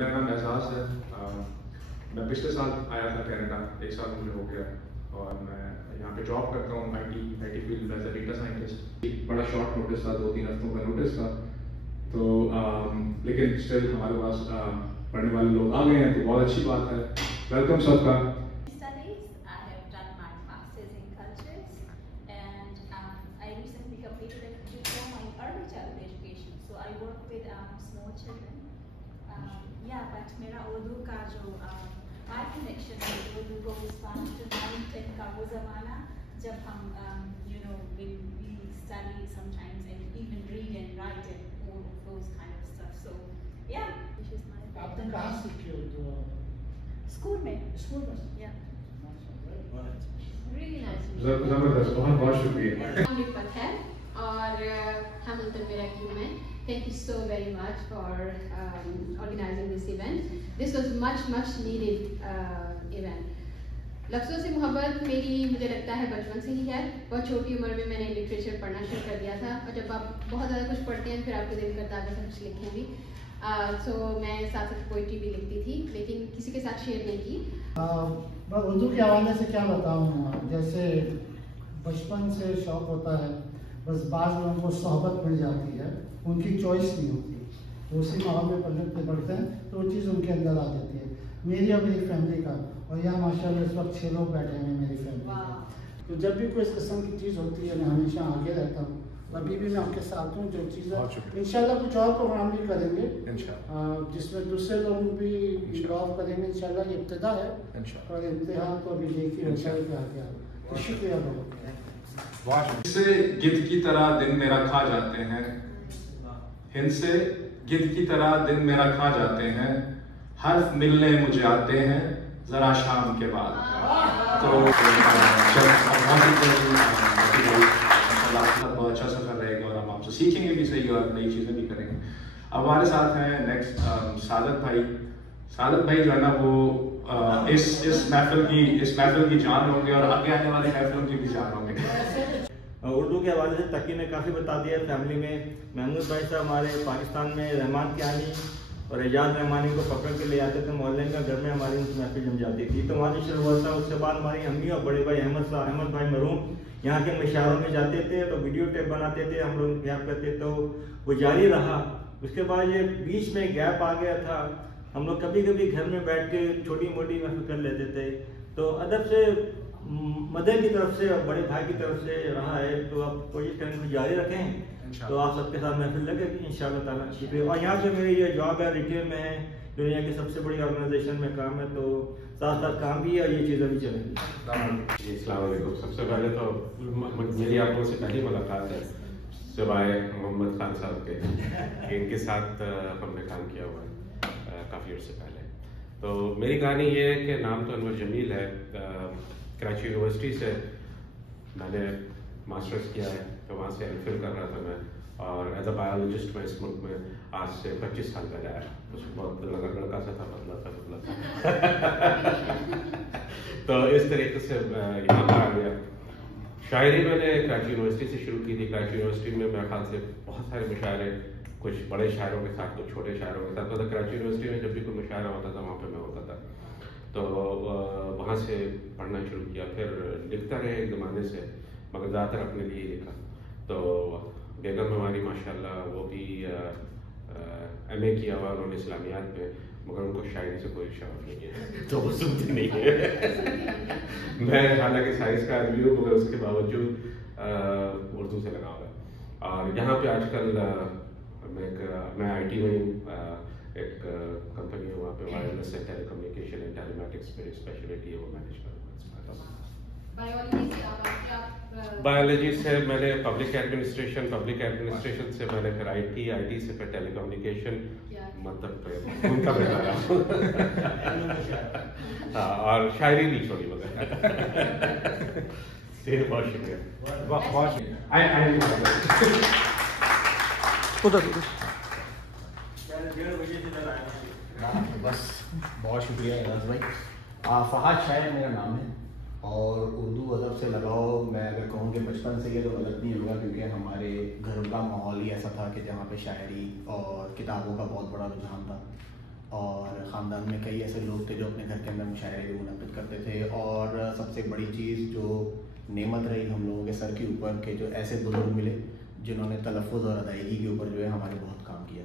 मेरा नाम एहसास है। मैं पिछले साल आया था कनाडा, 1 साल मुझे हो गया और मैं यहाँ पे जॉब करता हूँ IT field as a data scientist. एक बड़ा शॉर्ट नोटिस था, 2-3 हफ्तों का नोटिस था, तो लेकिन स्टिल हमारे पास पढ़ने वाले लोग आ गए हैं, तो बहुत अच्छी बात है। वेलकम सबका। Yeah, but मेरा उर्दू का जो my connection है उर्दू को response to 9-10 का वो ज़माना जब हम when we study sometimes and even read and write and all of those kind of stuff. So yeah, this is my. आपने कहाँ सीखी उर्दू? School में. School में? Yeah. Really nice. जबरदस्त, बहुत शुक्रिया। नाम रिपत है और हैमिल्टन मेरा क्यूम है। Thank you so very much for organizing this event. This was much needed event. लफ्ज़ों से मोहब्बत मेरी मुझे लगता है बचपन से ही है। बहुत छोटी उम्र में मैंने लिटरेचर पढ़ना शुरू कर दिया था और जब आप बहुत ज़्यादा कुछ पढ़ते हैं फिर आपको दिल करता है कुछ लिखें भी। So मैं साथ साथ पोइट्री भी लिखती थी लेकिन किसी के साथ शेयर नहीं की। मैं उर्दू के हवाले से क्या बताऊँ, जैसे बचपन से शौक़ होता है, बस बाज़ लोगों को सोहबत मिल जाती है, उनकी चॉइस नहीं होती, तो उसी माहौल में पलटते पढ़ते हैं तो वो चीज़ उनके अंदर आ जाती है। मेरी और मेरी फैमिली का, और यहाँ माशाल्लाह इस वक्त 6 लोग बैठे हैं मेरी फैमिली। तो जब भी कोई इस किस्म की चीज़ होती है मैं हमेशा आगे रहता हूँ। अभी भी मैं आपके साथ हूँ। जो चीज़ें इंशाल्लाह कुछ और प्रोग्राम भी करेंगे जिसमें दूसरे लोग भी इन्वॉल्व करेंगे। इंशाल्लाह ये इब्तिदा है और इम्तिहान तो अभी देखिए होता है क्या क्या। शुक्रिया बहुत। से गिद्ध की तरह दिन मेरा खा जाते हैं, हिंद से गिद्ध की तरह दिन मेरा खा जाते हैं, हर्फ मिलने मुझे आते हैं जरा शाम के बाद। तो बहुत अच्छा सफर रहेगा और हम आपसे सीखेंगे भी सही और नई चीज़ें भी करेंगे। अब हमारे साथ हैं नेक्स्ट सादत भाई। सादत भाई जो है ना वो इस महफिल की जान होंगे और आगे आने वाले महफिलों की भी जान होंगे। उर्दू के हवाले से तकी ने काफ़ी बता दिया फैमिली में। महमूद भाई साहब हमारे पाकिस्तान में रहमान कियानी और एजाज रहमानी को पकड़ के ले आते थे मोहल्ले का, घर में हमारी उनकी महफिल जम जाती थी। तो वहाँ से शुरू हुआ था। उसके बाद हमारी अम्मी और बड़े भाई अहमद भाई मरूम यहाँ के मशारों में जाते थे तो वीडियो टेप बनाते थे, हम लोग याद करते, तो वो जारी रहा। उसके बाद ये बीच में गैप आ गया था। हम लोग कभी कभी घर में बैठ के छोटी मोटी महफिल कर लेते थे। तो अदब से मदर की तरफ से और बड़े भाई की तरफ से रहा है, तो आप कोशिश करेंगे जारी रखें तो आप सबके साथ महफिल लगेगी इंशाअल्लाह ताला। और यहाँ से मेरी ये जॉब है, रिटेल में है, दुनिया की सबसे बड़ी ऑर्गेनाइजेशन में काम है, तो साथ साथ काम भी है और ये चीज़ें भी चलेंगी। अस्सलाम वालेकुम। सबसे पहले तो मेरी आप लोगों से पहली मुलाकात है सिवाय मोहम्मद खान साहब के, इनके साथ हमने काम किया हुआ है काफ़ी अर्से पहले। तो मेरी कहानी ये है कि नाम तो अनवर जमील है। कराची यूनिवर्सिटी से मैंने मास्टर्स किया है, तो वहाँ से एमफिल कर रहा था मैं, और एज अ बायोलॉजिस्ट मैं इस मुल्क में आज से 25 साल पहले आया। उसमें बहुत लड़का सा था, पतला था तो इस तरीके से यहाँ पर आ गया। शायरी मैंने कराची यूनिवर्सिटी से शुरू की थी। कराची यूनिवर्सिटी में मेरे ख्याल से बहुत सारे मुशायरे, कुछ बड़े शायरों के साथ, कुछ छोटे शायरों के साथ। मतलब कराची यूनिवर्सिटी में जब भी कोई मुशायरा होता था वहाँ पे मैं होता था, तो वहाँ से पढ़ना शुरू किया। फिर लिखता रहे एक ज़माने से, मगर ज़्यादातर अपने लिए ही लिखा। तो बेगम हमारी माशाल्लाह वो भी MA किया हुआ उन्होंने इस्लामियात में, मगर उनको शायरी से कोई शौक़ नहीं है तो वो सुनती नहीं है। मैं हालांकि साइंस का आदमी हूँ, मगर उसके बावजूद उर्दू से लगाव है। और यहाँ पे आजकल मैं IT में एक कंपनी है, वहाँ पे wireless and telecommunication and telematics मेरी स्पेशलिटी है, वो मैनेज करूँगा। बायोलॉजी से मैंने पब्लिक एडमिनिस्ट्रेशन से मैंने फिर IT से फिर टेलीकम्युनिकेशन, मतलब उनका बेटा हाँ, और शायरी नहीं छोड़ी मगर। बहुत शुक्रिया, बहुत बस बहुत शुक्रिया एजाज भाई। फहाद शायर मेरा नाम है और उर्दू अदब से लगाओ मैं अगर कहूँ कि बचपन से ये तो गलत नहीं होगा, क्योंकि हमारे घर का माहौल ही ऐसा था कि जहाँ पे शायरी और किताबों का बहुत बड़ा रुझान था। और ख़ानदान में कई ऐसे लोग थे जो अपने घर के अंदर मुशायरे मुनक़िद करते थे। और सबसे बड़ी चीज़ जो नेमत रही हम लोगों के सर के ऊपर के जो ऐसे बुज़ुर्ग मिले जिन्होंने तलफ़्फ़ुज़ और अदायगी के ऊपर जो है हमारे बहुत काम किया।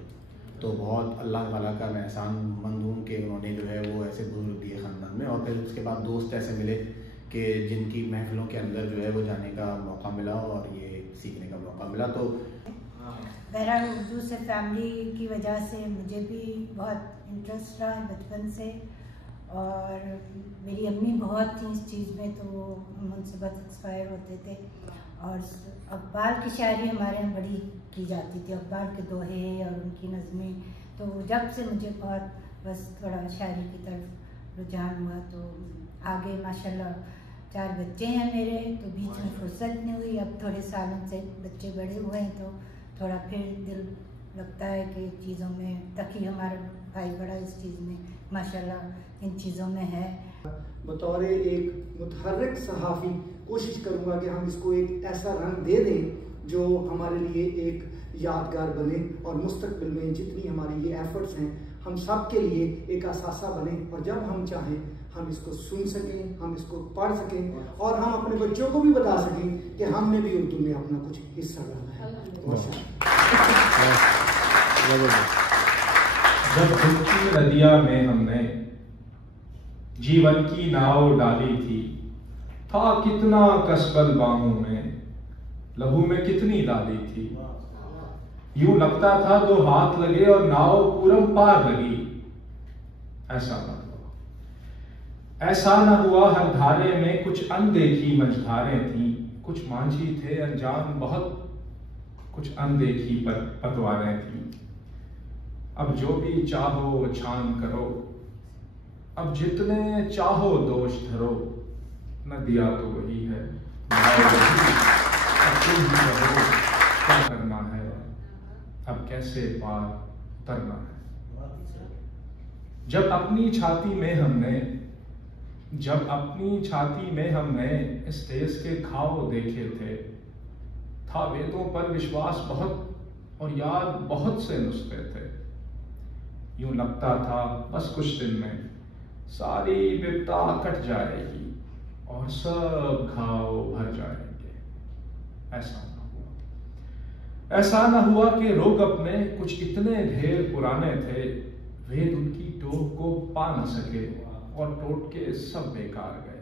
तो बहुत अल्लाह ताला का मैं एहसानमंद हूँ कि उन्होंने जो है वो ऐसे बुज़ुर्ग दिए ख़ानदान में। और फिर उसके बाद दोस्त ऐसे मिले कि जिनकी महफ़िलों के अंदर जो है वो जाने का मौका मिला और ये सीखने का मौका मिला। तो बहरहाल उर्दू से फैमिली की वजह से मुझे भी बहुत इंटरेस्ट रहा है बचपन से, और मेरी अम्मी बहुत थी इस चीज़ में, तो वो उनसे बहुत इंस्पायर होते थे। और अक़बाल की शायरी हमारे यहाँ बड़ी की जाती थी, अक़बाल के दोहे और उनकी नज़में। तो जब से मुझे बहुत बस थोड़ा शायरी की तरफ रुझान हुआ, तो आगे माशाल्लाह 4 बच्चे हैं मेरे, तो बीच में फुर्सत नहीं हुई। अब थोड़े सालों से बच्चे बड़े हुए हैं तो थोड़ा फिर दिल लगता है कि चीज़ों में, तकी हमारा भाई बड़ा इस चीज़ में माशाल्लाह इन चीज़ों में है। बतौर एक मुतहर्रिक सहाफ़ी कोशिश करूँगा कि हम इसको एक ऐसा रंग दे दें जो हमारे लिए एक यादगार बने, और मुस्तक़बिल में जितनी हमारी ये एफ़र्ट्स हैं हम सब के लिए एक असासा बने, और जब हम चाहें हम इसको सुन सकें, हम इसको पढ़ सकें, और हम अपने बच्चों को भी बता सकें कि हमने भी उर्दू में अपना कुछ हिस्सा डाला है। जब दुख की नदिया में हमने जीवन की नाव डाली थी, था कितना कसबल बाहों में, लहू में कितनी डाली थी। यूं लगता था 2 हाथ लगे और नाव पूरम पार लगी। ऐसा न हुआ, ऐसा न हुआ। हर धारे में कुछ अनदेखी मझधारें थी, कुछ मांझी थे अनजान बहुत, कुछ अनदेखी पर पतवारें थी। अब जो भी चाहो छान करो, अब जितने चाहो दोष धरो, नदिया तो वही है, अब तुम ही कहो क्या करना है, अब कैसे पार उतरना है। जब अपनी छाती में हमने इस देश के घाव देखे थे, था वेदों पर विश्वास बहुत और याद बहुत से नुस्खे थे। यूं लगता था बस कुछ दिन में सारी विपदा कट जाएगी और सब घाव भर जाएंगे। ऐसा न हुआ कि रोग अपने कुछ इतने ढेर पुराने थे, वेद उनकी टोक को पा न सके और टोटके सब बेकार गए।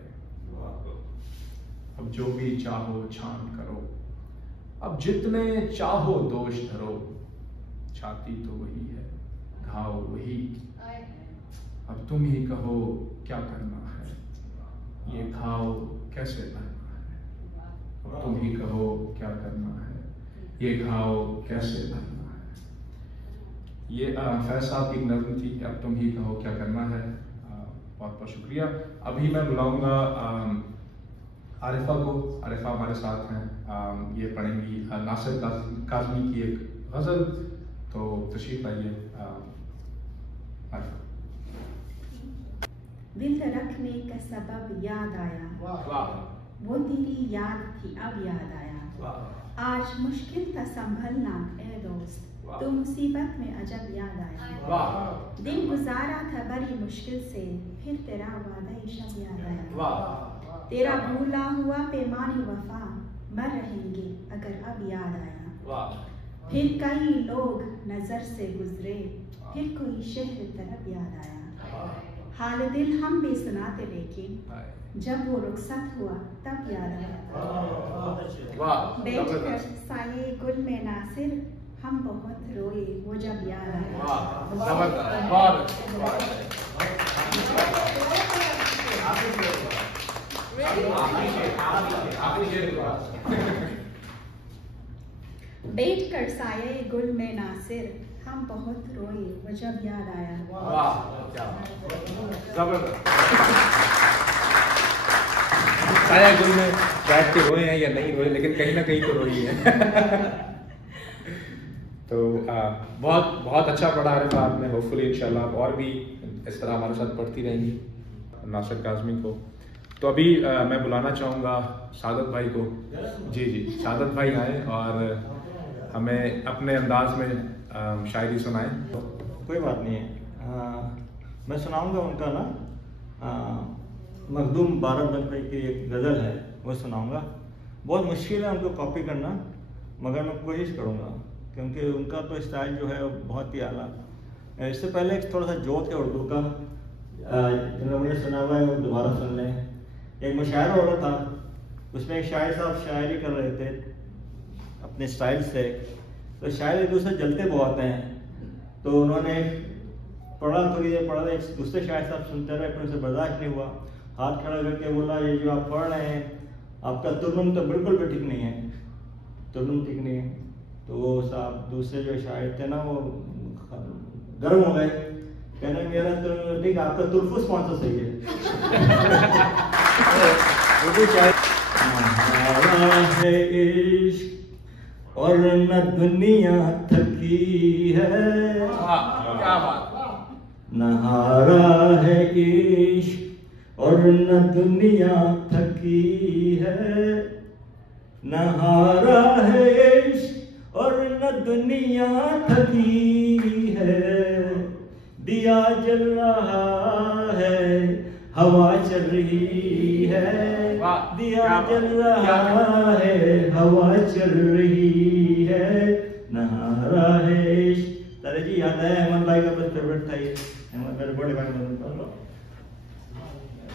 अब जो भी चाहो छान करो, अब जितने चाहो दोष धरो, छाती तो वही है, घाव वही, अब तुम ही कहो क्या करना है, ये घाव कैसे भरना है। अब तुम ही कहो क्या करना है, ये घाव कैसे भरना है। ये फैज साहब की एक नज़्म थी, अब तुम ही कहो क्या करना है। बहुत बहुत शुक्रिया। अभी मैं बुलाऊंगा आरिफा को। आरिफा हमारे साथ हैं, ये पढ़ेंगी नासिर काज़मी की एक गज़ल। तो तशरीफ लाइए आरिफा। दिल रखने का सबब याद आया, वो तेरी याद थी अब याद आया। आज मुश्किल था संभलना ए दोस्त, तो मुसीबत में अजब याद आया। दिन गुजारा था बड़ी मुश्किल से, फिर तेरा वादा शब याद आया। तेरा भूला हुआ पैमानी वफा, मर रहेंगे अगर अब याद आया। फिर कई लोग नजर से गुजरे, फिर कोई शहर तरफ याद आया। हाल दिल हम भी सुनाते लेकिन जब वो रुखसत हुआ तब याद आया। बैठकर साये गुल में नासिर हम बहुत रोए वो जब याद आया। बैठकर साये गुल में नासिर हम बहुत रोए वो जब याद आया। साया गुल में बैठ के रोए हैं या नहीं रोए, लेकिन कहीं ना कहीं तो रोई है। तो बहुत बहुत अच्छा पढ़ा है आपने। होपफुली इंशाल्लाह और भी इस तरह हमारे साथ पढ़ती रहेंगी नासिर काज़मी को। तो अभी मैं बुलाना चाहूँगा सादत भाई को। जी सादत भाई आए और हमें अपने अंदाज में शायरी सुनाएं। कोई बात नहीं है। मैं सुनाऊंगा उनका ना मखदूम भारत बनपे की एक गज़ल है, वो सुनाऊंगा। बहुत मुश्किल है उनको कॉपी करना, मगर मैं कोशिश करूंगा क्योंकि उनका तो स्टाइल जो है वो बहुत ही आला। इससे पहले एक थोड़ा सा जोक है उर्दू का, जिन लोगों ने सुना हुआ है वो दोबारा सुन लें। एक मुशायरा हो रहा था, उसमें एक शायर साहब शायरी कर रहे थे अपने स्टाइल से, तो शायर एक दूसरे जलते बहुत हैं, तो उन्होंने पढ़ा, थोड़ी देर पढ़ा, एक दूसरे शायर साहब सुनते रहे, फिर उसे बर्दाश्त नहीं हुआ, हाथ खड़ा करके बोला, ये जो आप पढ़ रहे हैं आपका तुर्नुम तो बिल्कुल भी ठीक नहीं है, तुर्नुम ठीक नहीं है। तो वो साहब दूसरे जो शायर थे ना वो गर्म हो गए, कहने मेरा तुर्नुम ठीक, आपका तुल्फुस कौन सा सही है। है इश्क और न दुनिया थकी है, क्या बात, नहारा है इश्क और न दुनिया थकी है, नहारा है इश्क और न दुनिया थकी है, दिया जल रहा है हवा चल रही है, दिया जल रहा है हवा चल रही है, नहारा है इश्क। तारे जी याद है अहमद भाई का बस फेवरेट था ये, अहमद मेरे बड़े भाई का।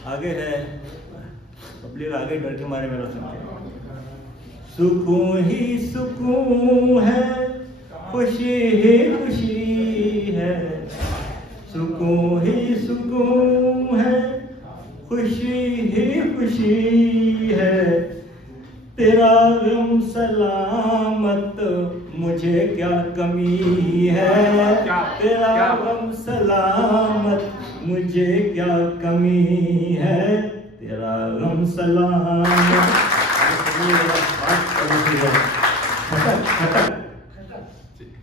आगे है पब्लिक, आगे डर के मारे मेरा सुनते। सुकून ही सुकून है, खुशी ही खुशी है, सुकून ही सुकून है, खुशी ही खुशी है, तेरा गम सलामत मुझे क्या कमी है, तेरा गम सलामत मुझे क्या कमी है, तेरा गम सलामत।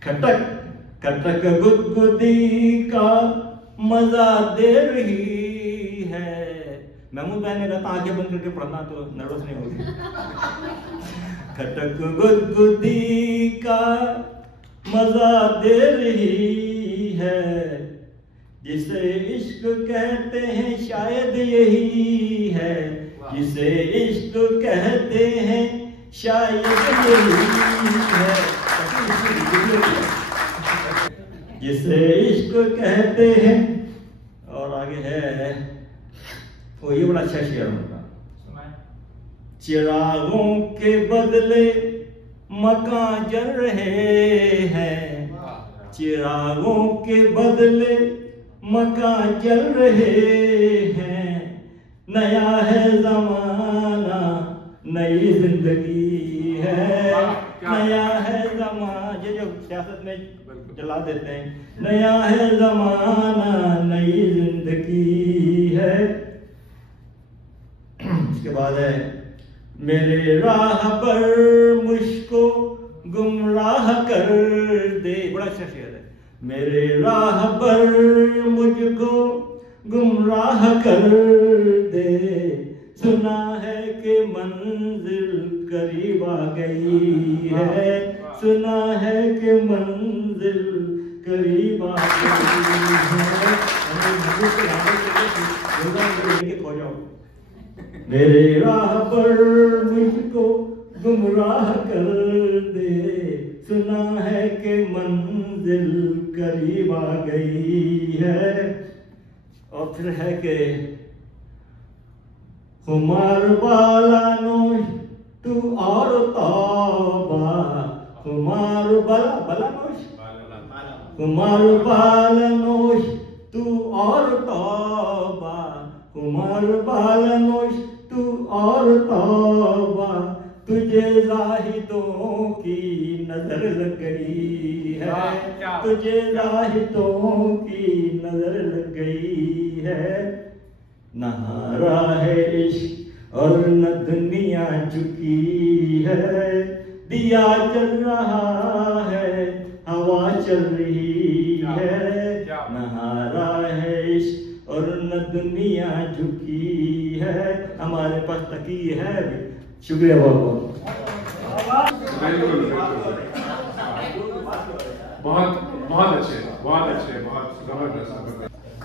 खटक खटक खटक गुदगुदी का मजा दे रही है। महमूद भाई ने कहा आंखें बंद करके पढ़ना तो नर्वस नहीं होगी। खटक गुदगुदी का मजा दे रही है, जिसे इश्क कहते हैं शायद यही है, जिसे इश्क कहते हैं शायद यही है, जिसे इश्क कहते हैं। और आगे है वो, ये बड़ा अच्छा शेर होगा। चिरागों के बदले मकान जल रहे हैं, चिरागों के बदले मकान जल रहे हैं, नया है जमाना नई जिंदगी है, नया है जमाना, ये जो सियासत में जला देते हैं, नया है जमाना नई जिंदगी है। इसके बाद है मेरे राह पर मुझको गुमराह कर दे, बड़ा अच्छा शेर है। मेरे राह पर मुझको गुमराह कर दे, सुना है कि मंजिल करीब आ गई है, सुना है कि मंजिल करीब आ गई है, खो जाओ। मेरे राह पर मुझको गुमराह कर दे, सुना है कि मंजिल करीब आ गई है। और फिर है कि खुमार बाला नोश तू और तौबा, खुमार बाला नोश, खुमार बाला नोश तू और तौबा, खुमार बाला नोश तू और तौबा, तुझे जाहिदों की नजर लग गई है, तुझे जाहिदों की नजर लग गई है, नहारा है इश्क और न दुनिया झुकी है, दिया चल रहा है हवा चल रही है, नहारा है इश्क और न दुनिया झुकी है। हमारे पास तकी है। शुक्रिया बहुत बहुत बहुत अच्छे, बहुत अच्छे, बहुत जबरदस्त।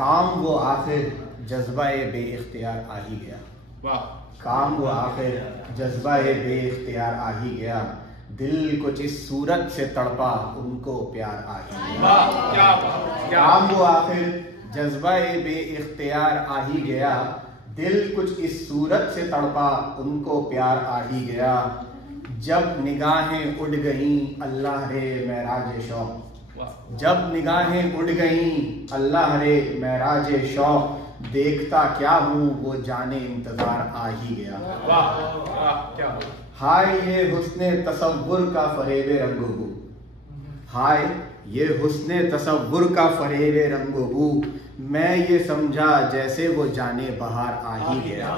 काम वो आखिर जज्बा-ए बे-इख्तियार आ ही गया। काम वो आखिर जज्बा-ए बे-इख्तियार आ ही गया, दिल कुछ इस सूरत से तड़पा उनको प्यार आ ही गया। काम वो आखिर जज्बा-ए बे-इख्तियार आ ही गया, दिल कुछ इस सूरत से तड़पा उनको प्यार आ ही गया। जब निगाहें उड़ गईं अल्लाह रे महराज शौक, जब निगाहें उड़ गईं अल्लाह रे महराज शौक, देखता क्या हूँ वो जाने इंतजार आ ही गया। हाय ये हुस्ने तसव्वुर का फरेबे रंगो, हाय ये हुस्ने तसव्वुर का फरेबे रंगो, मैं ये समझा जैसे वो जाने बहार आ ही गया।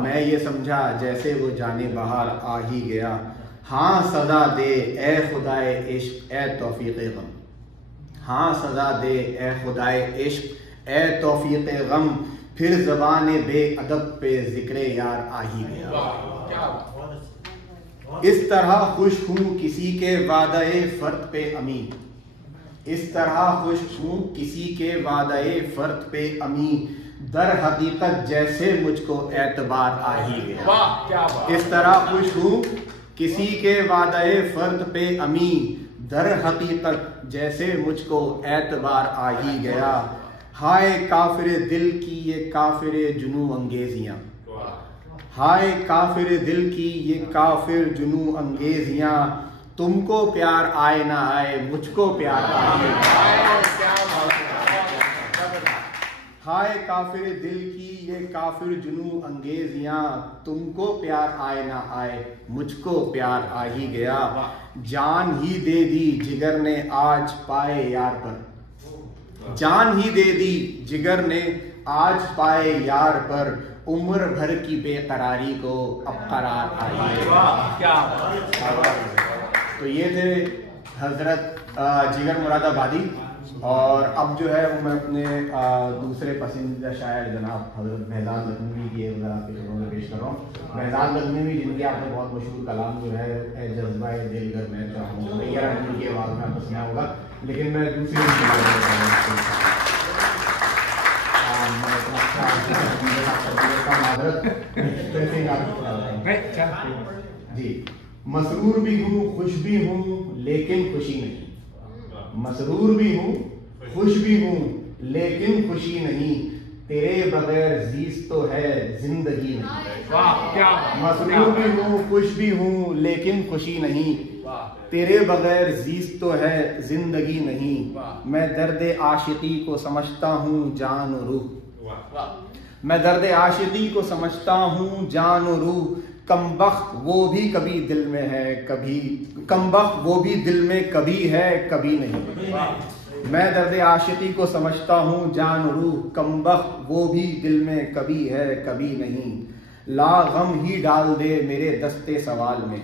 मैं ये समझा जैसे वो जाने बहार आ ही गया। हाँ सदा दे ए खुदाए इश्क ए तौफीक़े गम, हाँ सदा दे ए खुदाए इश्क ए तौफीक़े गम, फिर ज़बाने बेअदब पे ज़िक्रे यार आ ही गया। इस तरह खुश हूँ किसी के वादे फ़र्द पे अमीन, इस तरह खुश हूँ किसी के वादे फ़र्द पे अमीन, दर हकीकत जैसे मुझको एतबार आ ही गया। इस तरह खुश हूँ किसी के वादे फ़र्द पे अमीन, दर हकीकत जैसे मुझको एतबार आ ही गया। हाय काफिर दिल की ये काफिर जुनू अंगेजियाँ, हाय काफिर दिल की ये काफिर जुनू अंगेजियाँ, तुमको प्यार आए ना आए मुझको प्यार आए। हाय काफिर दिल की ये काफिर जुनू अंगेजियाँ, तुमको प्यार आए ना आए मुझको प्यार आ ही गया। जान ही दे दी जिगर ने आज पाए यार पर, जान ही दे दी जिगर ने आज पाए यार पर, उम्र भर की बेकरारी को अब करार आई। तो ये थे हजरत जिगर मुरादाबादी। और अब जो है वो मैं अपने दूसरे पसंदीदा शायर जनाब हजरत महजाद लखनवी की एक आपके सामने पेश कर रहा हूँ। महजाद लखनवी जिनकी आपने बहुत मशहूर कलाम जो है जज्बा-ए दिल कर मैं चाहूँ, उनकी आवाज़ में आपको सुना होगा, लेकिन मैं दूसरी जी, मसरूर भी हूँ खुश भी हूँ लेकिन खुशी नहीं, मसरूर भी हूँ खुश भी हूँ लेकिन खुशी नहीं, तेरे बगैर जीस तो है जिंदगी नहीं। मसरूर भी हूँ खुश भी हूँ लेकिन खुशी नहीं, तेरे बगैर जीस तो है जिंदगी नहीं, मैं दर्द आशिकी को समझता हूँ जान और रूह, मैं दर्द आशिकी को समझता हूँ जान और रूह, कमबख्त वो भी कभी दिल में है कभी, कमबख्त वो भी दिल में कभी है कभी नहीं। मैं दर्द आशिकी को समझता हूँ जान और रूह, कमबख्त वो भी दिल में कभी है कभी नहीं। ला गम ही डाल दे मेरे दस्ते सवाल में,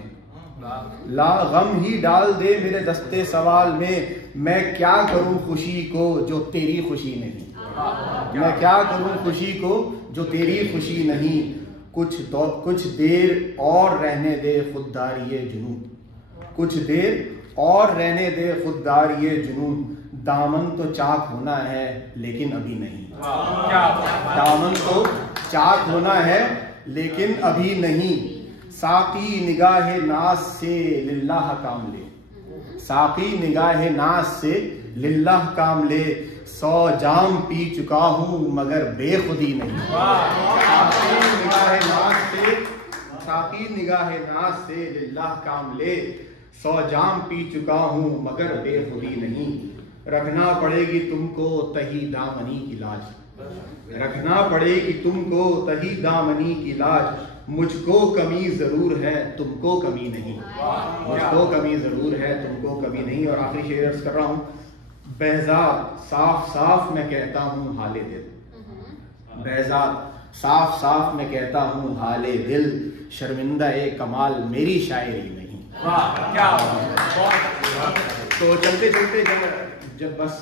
ला गम ही डाल दे मेरे दस्ते सवाल में, मैं क्या करूँ खुशी को जो तेरी खुशी नहीं, मैं क्या करूँ खुशी को जो तेरी खुशी नहीं। कुछ देर और रहने दे खुददारी जुनून, कुछ देर और रहने दे खुददारी जुनून, दामन तो चाक होना है लेकिन अभी नहीं, दामन तो चाक होना है लेकिन अभी नहीं। साकी निगाहे नाज से लिल्लाह काम ले, साकी निगाहे नाज से लिल्लाह काम ले, 100 जाम पी चुका हूँ मगर बेखुदी नहीं। साकी निगाहे नाज से, साकी निगाहे नाज से लिल्लाह काम ले, 100 जाम पी चुका हूँ मगर बेखुदी नहीं। रखना पड़ेगी तुमको तही दामनी की लाज, रखना पड़ेगी तुमको तही दामनी की लाज, मुझको कमी जरूर है तुमको कमी नहीं, मुझको कमी जरूर है तुमको कमी नहीं। और आखिरी शेर अर्ज कर रहा हूँ, बेहजाद साफ साफ मैं कहता हूँ हाले दिल, बेहजाद साफ साफ मैं कहता हूँ हाले दिल, शर्मिंदा ए कमाल मेरी शायरी नहीं। तो चलते चलते जब बस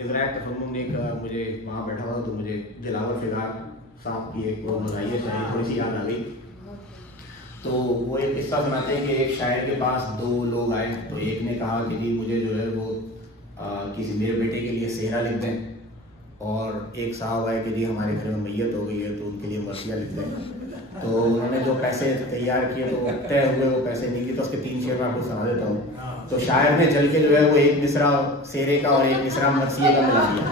इज़राइल तफन्नुन ने मुझे वहाँ बैठा हुआ तो मुझे दिलावर फिगार साहब की एक मज़ाहिया शायरी थोड़ी सी याद आ गई। तो वो एक किस्सा सुनाते हैं कि एक शायर के पास 2 लोग आए, तो एक ने कहा कि जी मुझे जो है वो किसी मेरे बेटे के लिए सेहरा लिख दें। और एक साहब आए कि जी हमारे घर में मैयत हो गई है तो उनके लिए मरसिया लिख दें। तो उन्होंने जो पैसे तैयार किए तो तय हुए वो पैसे नहीं किए, तो उसके 3 शेर मैं आपको सुना देता हूँ। तो शायर ने जल के जो है वो एक मिसरा शेरे का और एक मिसरा मरसिए का मिला दिया।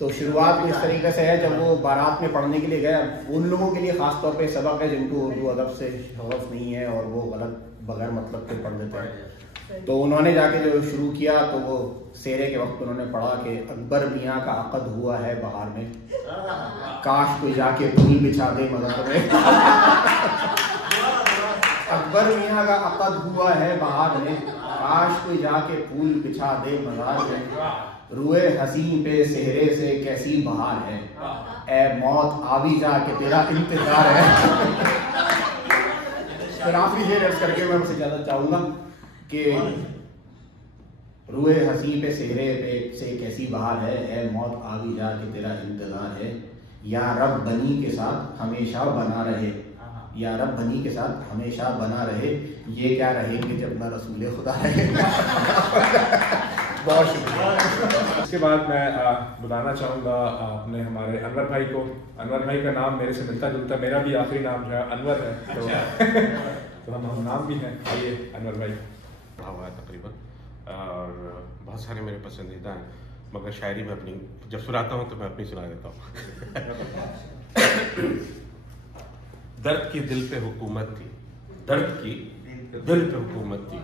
तो शुरुआत इस तरीके से है, जब वो बारात में पढ़ने के लिए गए, उन लोगों के लिए खास तौर पे सबक है जिनको उर्दू अदब से शौक़ नहीं है और वो गलत बगैर मतलब के पढ़ देते हैं। तो उन्होंने जाके जो शुरू किया तो वो शेरे के वक्त उन्होंने पढ़ा कि अकबर मियाँ का अक़द हुआ है बहार में, काश कोई जाके फूल बिछा दे मज़हब में। अकबर मियाँ का अक़द हुआ है बहार में, काश कोई जाके फूल बिछा दे मज़ार में। रुए हसीन पे सेहरे से कैसी बहार है, ए मौत आवी जा के तेरा इंतजार है। फिर आखिरी शेर अर्ज करके मैं उससे ज़्यादा चाहूँगा कि रुए हसी पे सेहरे पे से कैसी बहार है, ए मौत आवी जा के तेरा इंतजार है। या रब बनी के साथ हमेशा बना रहे, या रब बनी के साथ हमेशा बना रहे, ये क्या रहेंगे जब ना रसूल खुदा रहे। बहुत शुक्रिया। इसके बाद मैं बुलाना चाहूँगा अपने हमारे अनवर भाई को। अनवर भाई का नाम मेरे से मिलता जुलता, मेरा भी आखिरी नाम जो है अनवर है, तो हम नाम भी हैं। आइए अनवर भाई। पढ़ा हुआ है तकरीबन, और बहुत सारे मेरे पसंदीदा हैं, मगर शायरी में अपनी जब सुनाता हूँ तो मैं अपनी सुना देता हूँ। दर्द की दिल पे हुकूमत थी, दर्द की दिल पे हुकूमत थी,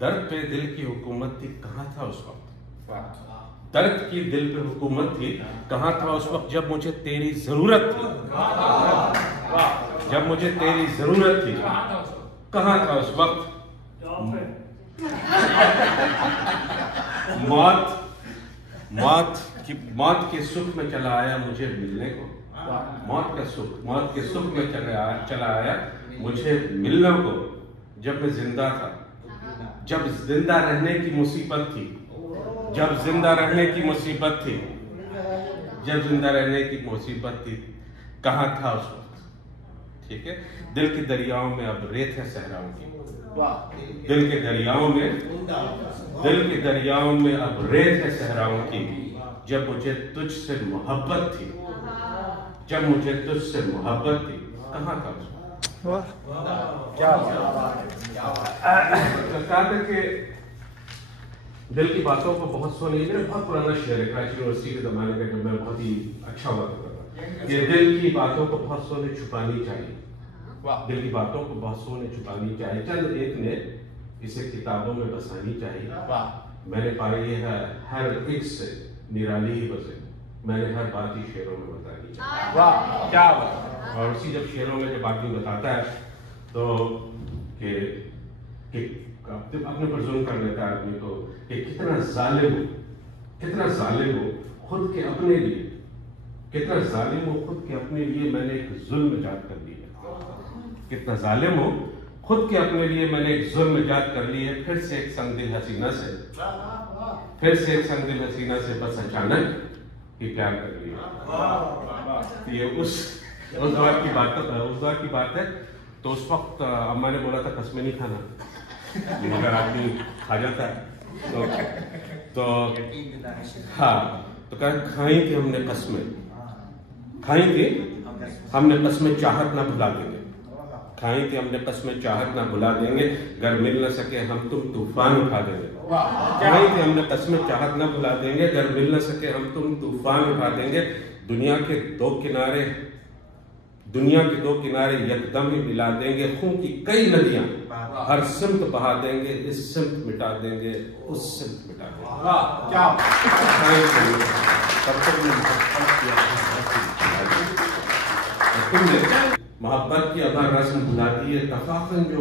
दर्द पे दिल की हुकूमत थी, कहाँ था उस वक्त। दर्द की दिल पे हुकूमत थी, कहाँ था उस वक्त जब मुझे तेरी जरूरत थी, जब मुझे तेरी जरूरत थी, कहाँ था उस वक्त। मौत के सुख में चला आया मुझे मिलने को, मौत के सुख में चला आया मुझे मिलने को, जब मैं जिंदा था, जब जिंदा रहने की मुसीबत थी, जब जिंदा रहने की मुसीबत थी, जब जिंदा रहने की मुसीबत थी, कहाँ था उस वक्त। ठीक है, दिल के दरियाओं में अब रेत है सहराओं की, दिल के दरियाओं में अब रेत है सहराओं की, जब मुझे तुझसे मोहब्बत थी, जब मुझे तुझसे मोहब्बत थी, कहाँ था उस वक्त। क्या लगता है कि दिल की बातों को बहुत सुनी, बहुत पुराना शेर है, कराची यूनिवर्सिटी के ज़माने का, जब मैं बहुत ही अच्छा हुआ करता था, ये दिल की बातों को बहुत सोने छुपानी चाहिए, दिल की बातों को बहुत सोने छुपानी चाहिए, चंद एक ने इसे किताबों में बसानी चाहिए। मैंने पाई है हर एक से निराली ही बसे, मैंने हर बात ही शेरों में बतानी चाहिए। वाह क्या बात। और उसी जब शेरों में जब आदमी बताता है तो कि अपने पर जुल्म कर लेता है आदमी को, कि कितना जालिम हो खुद के अपने लिए, कितना जालिम हो खुद के अपने लिए मैंने एक जुल्म ईजाद कर ली है, कितना जालिम हो खुद के अपने लिए मैंने एक जुल्म ईजाद कर ली है। फिर से एक संगदिल हसीना से, फिर से एक संगदिल हसीना से बस अचानक ही प्यार कर लिया। ये उस दौर की बात है। तो उस वक्त अम्मा ने बोला था कसमें नहीं खाना, मगर आदमी खा जाता है। तो हाँ, तो खाई थी हमने कसमें, खाई थी हमने कसमें चाहत ना भुला देंगे, खाई थी हमने कसमें चाहत ना भुला देंगे, अगर मिल न सके हम तुम तूफान उठा देंगे। खाई थी हमने कसमें चाहत ना भुला देंगे, अगर मिल न सके हम तुम तूफान उठा देंगे। दुनिया के दो किनारे यकदम ही मिला देंगे, खून की कई नदियां हर सिमत बहा देंगे, इस सिमत मिटा देंगे, उस सिमत मिटा देंगे। क्या तुमने मोहब्बत की अगर रस्म भुला दी है, तफाकन जो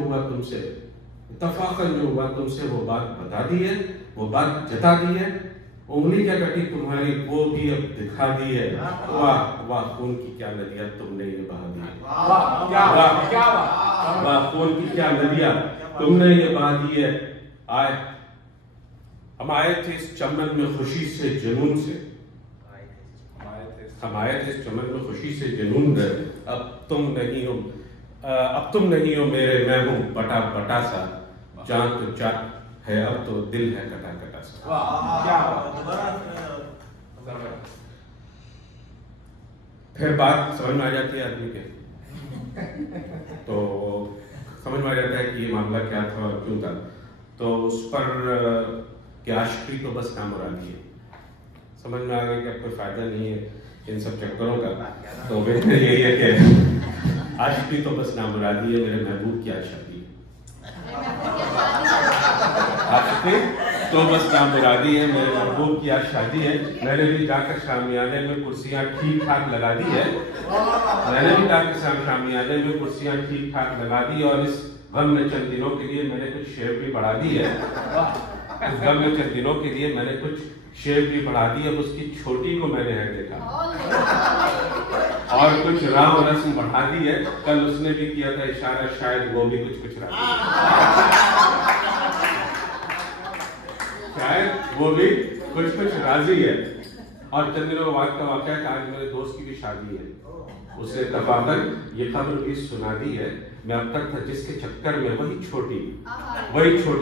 हुआ तुमसे वो बात बता दी है, वो बात जता दी है, उंगली क्या कटी तुम्हारी वो भी अब दिखा दी है। वाह वाह खून की क्या नदियां तुमने ये बहा दी है, वाह खून की क्या नदियां तुमने ये बहा दी है। हम आए थे इस चमन में खुशी से जुनून से, हम आए थे इस चमन में खुशी से जुनून से, अब तुम नहीं हो मेरे, मैं हूँ बटा सा, है अब तो दिल है कटा कटा सा। फिर बात समझ में आ जाती है आदमी के, तो समझ में आ जाता है कि ये मामला क्या था और क्यों था। तो उस पर कि आशिकी तो बस नामुरादी है, समझ में आ गया कि अब कोई फायदा नहीं है इन सब चक्करों का। तो बेहतर यही है कि आशिकी तो बस नामुरादी है, मेरे महबूब की आज शादी है। आशिकी तो बस नामुरादी है, मेरे महबूब की आज शादी है। मैंने भी जाकर शामियाने में कुर्सियां ठीक ठाक लगा दी है, मैंने भी जाकर शामियाने में कुर्सियां ठीक ठाक लगा दी, और इस गम में चंद दिनों के लिए मैंने कुछ शेर भी बढ़ा दी है। इस गम में चंद दिनों के लिए मैंने कुछ शेर भी बढ़ा दी। अब उसकी छोटी को मैंने है देखा और कुछ राम रस्म बढ़ा दी है। कल उसने भी किया था इशारा, शायद वो भी कुछ राजी, शायद वो भी कुछ राजी है। और चंद दिनों बाद का वाकया है, आज मेरे दोस्त की भी शादी है। उसे तबाकर ये खबर भी सुना दी है, मैं अब तक था जिसके चक्कर में वही छोटी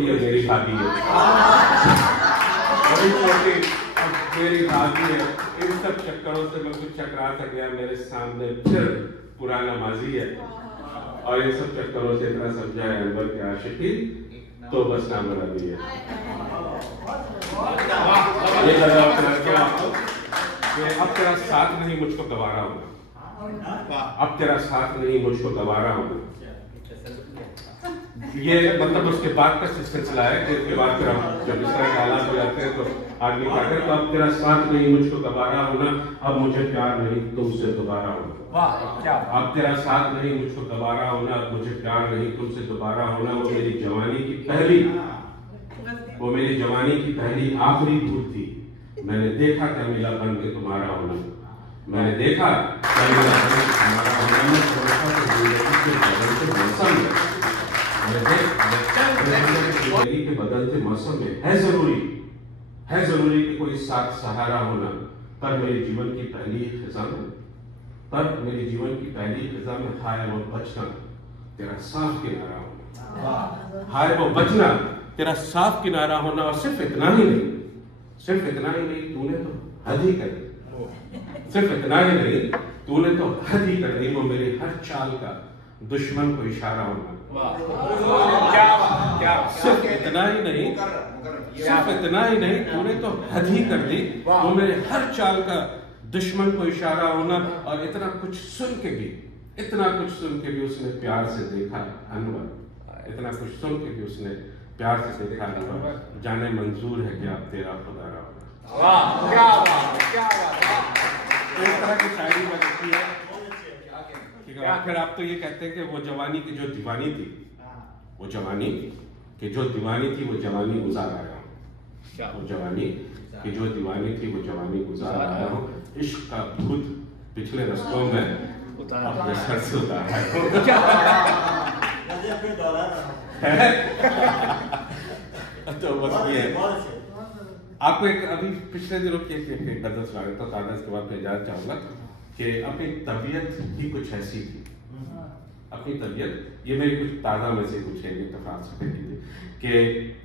है मेरी भाभी है, वही छोटी अब मेरी भाभी है। इन सब चक्करों से मैं कुछ चकरा कर गया, मेरे सामने फिर पुराना माजी है। और इन सब चक्करों से इतना समझा है अनवर की आशिकी तो बस नामुरादी है। ये आपको अब तेरा साथ नहीं मुझको गवारा होगा, अब तेरा साथ नहीं मुझको गवारा होगा। ये मतलब उसके बाद का सिलसिला है कि उसके बाद फिर हम जब इस तरह के हालात हो जाते हैं तो आदमी क्या करे, तो अब तेरा साथ नहीं मुझको गवारा होना, अब मुझे प्यार नहीं तुमसे दोबारा होना। अब तेरा साथ नहीं मुझको गवारा होना, अब मुझे प्यार नहीं तुमसे दोबारा होना। वो मेरी जवानी की पहली आखिरी भूल थी। मैंने देखा क्या मिला बन के तुम्हारा होना, मैंने देखा क्या मिला बन के तुम्हारा होना। जिंदगी के बदलते मौसम में है जरूरी कि कोई साथ सहारा होना। पर मेरे जीवन की पहली खिजा में हाय वो बचना तेरा साफ किनारा होना, हाय वो बचना तेरा साफ किनारा होना। और सिर्फ इतना ही नहीं तूने तो हद ही कर दी, सिर्फ इतना ही नहीं तूने तो हद ही कर दी। वो मेरी हर चाल का दुश्मन को इशारा होना। सिर्फ इतना ही नहीं तूने तो हद ही कर दी। वो मेरे हर चाल का दुश्मन को इशारा होना। और इतना कुछ सुन के भी उसने प्यार से देखा अनवर, इतना कुछ सुन के भी उसने प्यार से देखा अनवर। जाने मंजूर है कि आप तेरा खुदारा होना। इस तरह की शायरी में लिखी है। फिर आप तो ये कहते हैं कि वो जवानी की जो दीवानी थी, वो जवानी गुजार आया हूँ। वो जवानी की जो दीवानी थी वो जवानी गुजार आया हूँ। इश्क का खुद पिछले रस्तों में अपने सर से उतारा है। तो बस ये आपको एक अभी पिछले दिनों की एक गजल सुना देता हूँ, इसके बाद मैं इजाजत चाहूंगा कि अपनी तबीयत ही कुछ ऐसी थी। अपनी तबीयत, ये मेरी कुछ ताज़ा में से कुछ है इत्तेफाक से थी कि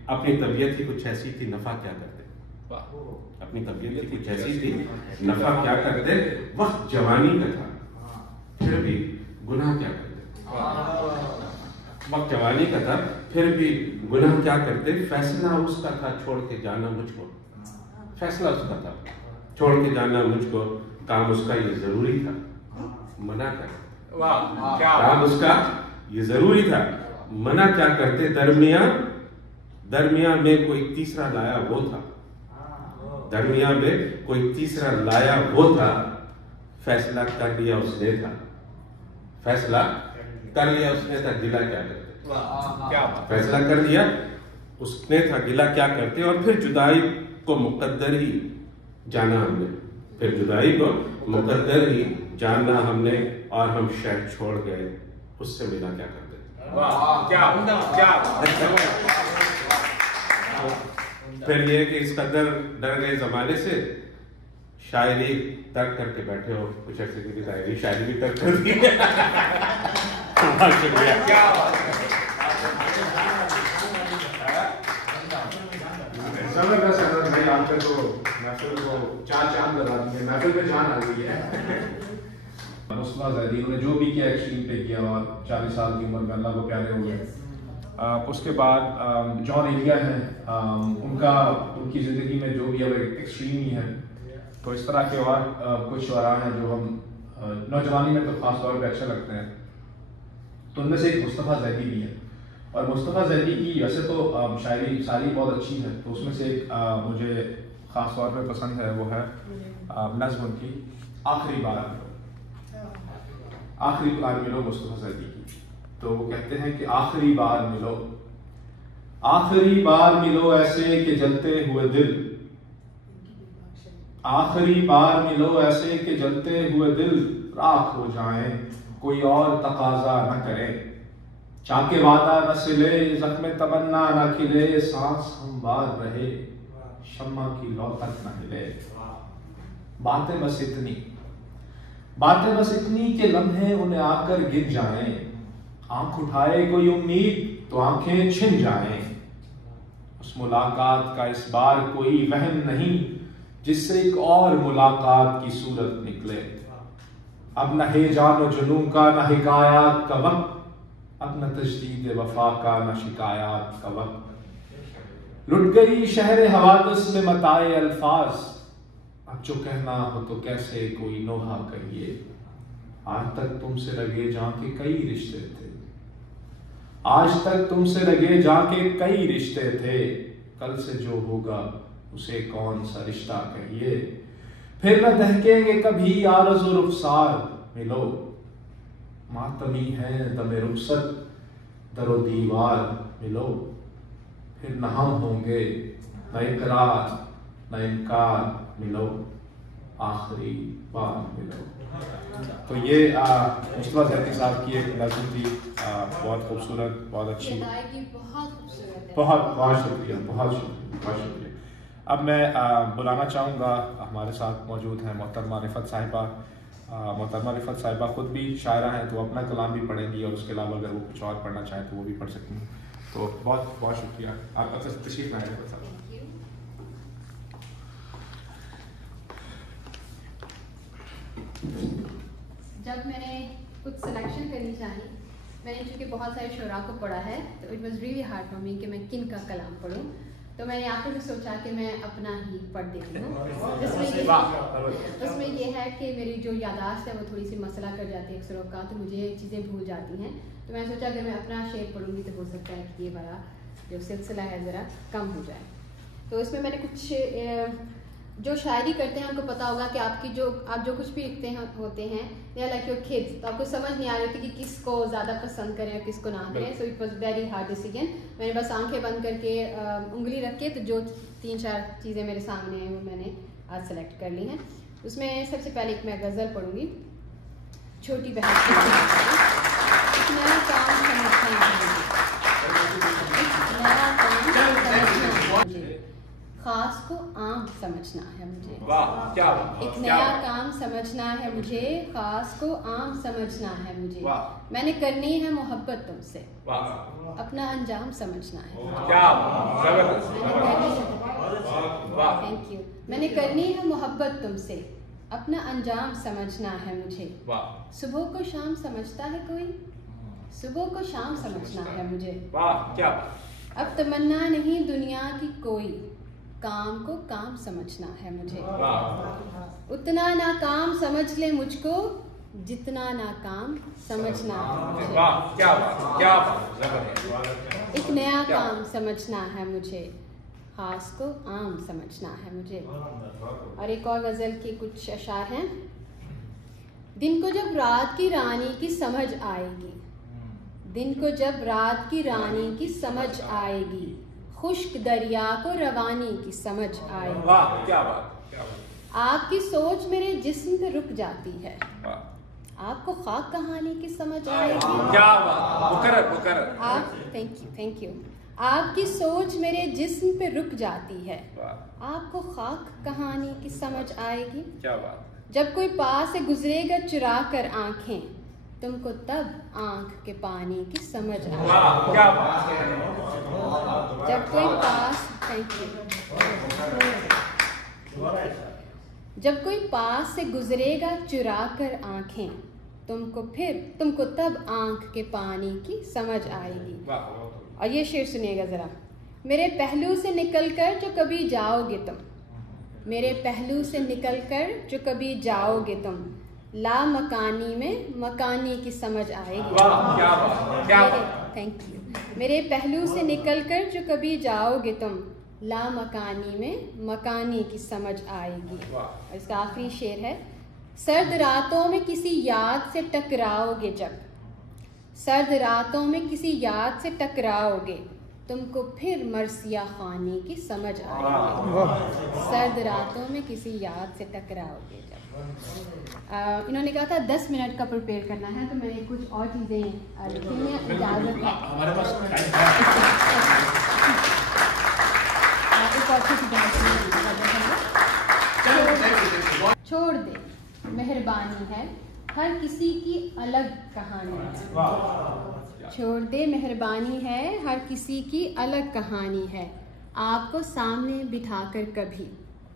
अपनी तबीयत ही कुछ ऐसी थी नफा क्या करते। अपनी तबीयत ही कुछ ऐसी थी नफा क्या करते। वक्त जवानी का था फिर भी गुनाह क्या करते। वक्त जवानी का था फिर भी गुनाह क्या करते। फैसला उसका था छोड़ के जाना मुझको, फैसला उसका था छोड़ के जाना मुझको। काम उसका ये जरूरी था मना कर, काम उसका ये जरूरी था मना क्या करते। दरमिया में कोई तीसरा लाया वो था, दरमिया में कोई तीसरा लाया वो था। फैसला कर लिया उसने था, फैसला कर लिया उसने था, गिला क्या करते। फैसला कर लिया उसने था, गिला क्या करते। और फिर जुदाई को मुकद्दर ही जाना हमने, फिर जुदाई को मुकद्दर ही जानना हमने। और हम शहर छोड़ गए उससे मिला क्या करते। फिर ये कि इस कदर डर गए जमाने से शायरी तर्क करके बैठे हो। कुछ ऐसे की शायरी भी तर्क कर दी। शुक्रिया। जबरदस्त है भाई, आपने तो महफिल को चार चांद लगा दिए, महफिल में जान आ गई है। मुस्तफा ज़ैदी ने जो भी किया एक्सट्रीम पे किया और 40 साल की उम्र में अल्लाह को प्यारे हो गए। उसके बाद जॉन एलिया हैं, उनकी ज़िंदगी में जो भी अब एक्सट्रीम ही है। तो इस तरह के और कुछ शुअरा हैं जो हम नौजवानी में तो ख़ास तौर पे अच्छे लगते हैं। तो उनमें से एक मुस्तफा ज़ैदी भी है, और मुस्तफा ज़ैदी की वैसे तो शायरी सारी बहुत अच्छी है, तो उसमें से एक मुझे ख़ास तौर पे पसंद है, वो है नज़्म उनकी आखिरी बार मिलो मुस्तफा ज़ैदी की। तो वो कहते हैं कि आखिरी बार मिलो ऐसे कि जलते हुए दिल, आखिरी बार मिलो ऐसे कि जलते हुए दिल राख हो जाएं, कोई और तकाजा न करे, चाके वादा न सिले, जख्म तमन्ना न खिले, सांस हमवार रहे, शम्मा की लौ तक न हिले। बातें बस इतनी के लम्हे उन्हें आकर गिर जाएं, आंख उठाए कोई उम्मीद तो आंखें छिन जाएं। उस मुलाकात का इस बार कोई वहम नहीं, जिससे एक और मुलाकात की सूरत निकले। अब न है जानो जुनून का न हिकायात का वक्त, अब न तजदीद वफा का न शिकायत का वक्त। लुट गई शहर हवादिस में मताए अल्फाज, अब जो कहना हो तो कैसे कोई नोहा कहिए। आज तक तुमसे लगे जाके कई रिश्ते थे, आज तक तुमसे लगे जाके कई रिश्ते थे, कल से जो होगा उसे कौन सा रिश्ता कहिए। फिर न दहकेंगे कभी आरज़ो रुखसार मिलो, मातमी है दमे रुखसत दरो दीवार मिलो। फिर न हम होंगे न इकरार न इनकार मिलो, आखिरी बार मिलो। तो ये मुस्तफा ज़ैदी साहब की एक नज़्म थी, बहुत खूबसूरत, बहुत अच्छी, बहुत शुक्रिया। अब मैं बुलाना चाहूँगा, हमारे साथ मौजूद हैं मोहतरमा रिफ़त साहिबा। मोहतरमा रिफ़त साहिबा ख़ुद भी शायरा हैं, तो अपना कलाम भी पढ़ेंगी, और उसके अलावा अगर वो कुछ और पढ़ना चाहें तो वो भी पढ़ सकती हैं। तो बहुत बहुत शुक्रिया, आप अक्सर तशरीफ़ लाएँ रिफ़त साहिबा। जब मैंने कुछ सिलेक्शन करनी चाहिए, मैंने चूँकि बहुत सारे शुरा को पढ़ा है, तो it was really hard for me कि मैं किन का कलाम पढ़ूँ। तो मैंने आखिर में सोचा कि मैं अपना ही पढ़ देती हूँ। उसमें ये है कि मेरी जो यादाश्त है वो थोड़ी सी मसला कर जाती है अक्सर औक़ात, तो मुझे चीज़ें भूल जाती हैं। तो मैंने सोचा अगर मैं अपना शेर पढ़ूँगी तो हो सकता है कि ये वाला जो सिलसिला है ज़रा कम हो जाए। तो इसमें मैंने कुछ जो शायरी करते हैं उनको पता होगा कि आप जो कुछ भी लिखते हैं होते हैं, या लाइक योर किड्स, तो आपको समझ नहीं आ रही थी कि किसको ज़्यादा पसंद करें और किसको ना करें। So it was very hard decision. मैंने बस आंखें बंद करके उंगली रख के तो जो 3-4 चीज़ें मेरे सामने हैं वो मैंने आज सेलेक्ट कर ली हैं। उसमें सबसे पहले एक मैं गज़ल पढ़ूँगी, छोटी बहन एक नया काम खास को आम समझना है मुझे। एक नया काम समझना है मुझे, खास को आम समझना है मुझे। मैंने करनी है मोहब्बत तुमसे, अपना अंजाम समझना है। Thank you. मैंने करनी है मोहब्बत तुमसे, अपना अंजाम समझना है मुझे। सुबह को शाम समझता है कोई, सुबह को शाम समझना है मुझे। अब तमन्ना नहीं दुनिया की कोई, काम को काम समझना है मुझे। उतना नाकाम समझ ले मुझको, जितना नाकाम समझना है मुझे। एक नया काम समझना है मुझे, खास को आम समझना है मुझे। और एक और गज़ल के कुछ अशार हैं। दिन को जब रात की रानी की समझ आएगी, दिन को जब रात की रानी की समझ आएगी, खुश्क दरिया को रवानी की समझ आएगी। वाह क्या बात। आपकी सोच मेरे जिस्म पे रुक जाती है, आपको खाक कहानी की समझ आएगी। क्या बात। आप थैंक यू। आपकी सोच मेरे जिस्म पे रुक जाती है, आपको खाक कहानी की समझ आएगी। क्या बात। जब कोई पास से गुजरेगा चुरा कर आंखें, तुमको तब आंख के पानी की समझ आएगी। क्या बात। जब कोई पास थैंक यू जब कोई पास से गुजरेगा चुरा कर आंखें, तुमको तब आंख के पानी की समझ आएगी। और ये शेर सुनिएगा ज़रा। मेरे पहलू से निकलकर जो कभी जाओगे तुम, मेरे पहलू से निकलकर जो कभी जाओगे तुम, ला मकानी में मकानी की समझ आएगी। Thank you. मेरे पहलू से निकलकर जो कभी जाओगे तुम, ला मकानी में मकानी की समझ आएगी। और इसका आखिरी शेर है। सर्द रातों में किसी याद से टकराओगे जब, सर्द रातों में किसी याद से टकराओगे, तुमको फिर मरसिया खानी की समझ आएगी। सर्द रातों में किसी याद से टकराओगे जब। इन्होंने कहा था 10 मिनट का प्रिपेयर करना है, तो मैंने कुछ और चीज़ें लिखी हैं। इजाज़त है हमारे पास छोड़ दे मेहरबानी है, हर किसी की अलग कहानी है। छोड़ दे मेहरबानी है, हर किसी की अलग कहानी है। आपको सामने बिठाकर कभी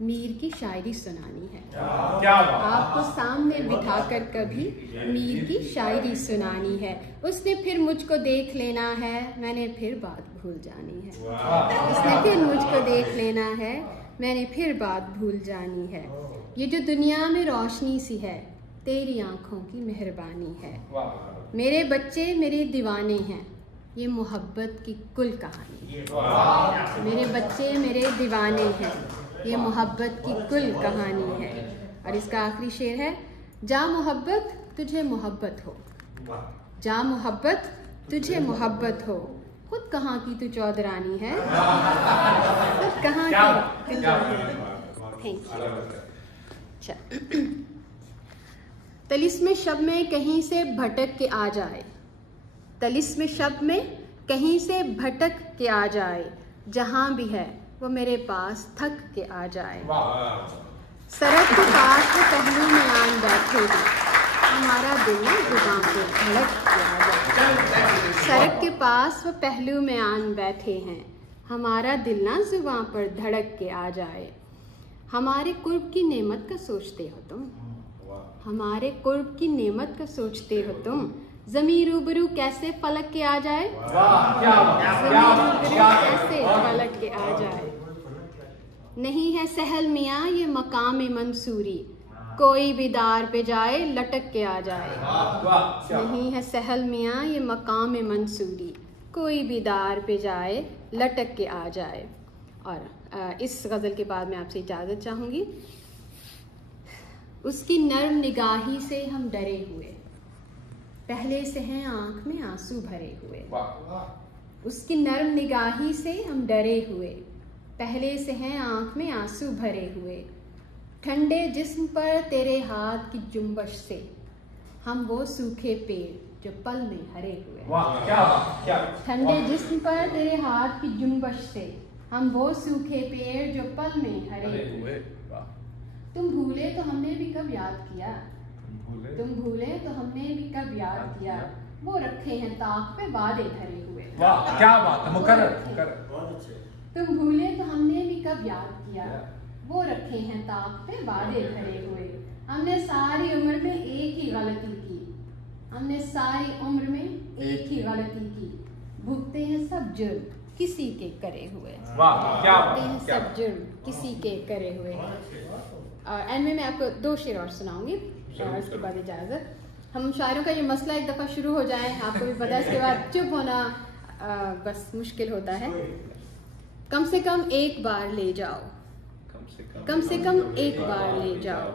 मीर की शायरी सुनानी है। आपको सामने बिठाकर कभी मीर की शायरी सुनानी है। उसने फिर मुझको देख लेना है, मैंने फिर बात भूल जानी है। उसने फिर मुझको देख लेना है, मैंने फिर बात भूल जानी है। ये जो दुनिया में रोशनी सी है, तेरी आंखों की मेहरबानी है। मेरे बच्चे मेरे दीवाने हैं, ये मोहब्बत की कुल कहानी। मेरे बच्चे मेरे दीवाने हैं, ये मोहब्बत की कुल कहानी है। और इसका आखिरी शेर है। जा मोहब्बत तुझे मोहब्बत हो, जा मोहब्बत तुझे मोहब्बत हो, खुद कहाँ की तू चौधरानी है, खुद कहाँ की। Thank you. तलिस्मे शब में कहीं से भटक के आ जाए, तलिस्मे शब में कहीं से भटक के आ जाए, जहाँ भी है वो मेरे पास थक के आ जाए। सड़क के पास वो पहलू में आन बैठे हैं, हमारा दिल ना जुबान पे धड़क के आ जाए। सड़क के पास वो पहलू में आन बैठे हैं, हमारा दिल ना जुबान पर धड़क के आ जाए। हमारे कुर्ब की नेमत का सोचते हो तुम, हमारे कुर्ब की नेमत का सोचते हो तुम, ज़मीं रूबरू कैसे फलक के आ जाए, ज़मीं रूबरू कैसे फलक के आ जाए। नहीं है सहल मियाँ ये मकाम मंसूरी, कोई भी दार पे जाए लटक के आ जाए। नहीं है सहल मियाँ ये मकाम मंसूरी, कोई भी दार पे जाए लटक के आ जाए। और इस गज़ल के बाद मैं आपसे इजाज़त चाहूँगी। उसकी नर्म निगाही से हम डरे हुए, पहले से हैं आँख में आंसू भरे हुए। उसकी नर्म निगाही से हम डरे हुए, पहले से हैं आँख में आंसू भरे हुए। ठंडे जिस्म पर तेरे हाथ की जुम्बश से, हम वो सूखे पेड़ जो पल में हरे हुए। ठंडे जिस्म पर तेरे हाथ की जुम्बश से, हम वो सूखे पेड़ जो पल में हरे हुए। तुम भूले तो हमने भी कब याद किया, तुम भूले तो हमने भी कब याद किया, वो रखे हैं ताक पे वादे धरे हुए। वाह क्या बात है, मुकर्रर। तुम भूले तो हमने भी कब याद किया, वो रखे हैं ताक पे वादे धरे हुए। हमने सारी उम्र में एक ही गलती की, हमने सारी उम्र में एक ही गलती की, भुगते हैं सब जुर्म किसी के करे हुए। भुगते हैं सब जुर्म किसी के करे हुए। और एंड में मैं आपको 2 शेर और सुनाऊंगी और उसके बाद इजाज़त। हम शायरों का ये मसला एक दफ़ा शुरू हो जाए, आपको भी पता है, इसके बाद चुप होना बस मुश्किल होता है। कम से कम एक बार ले जाओ, कम से कम एक बार ले जाओ,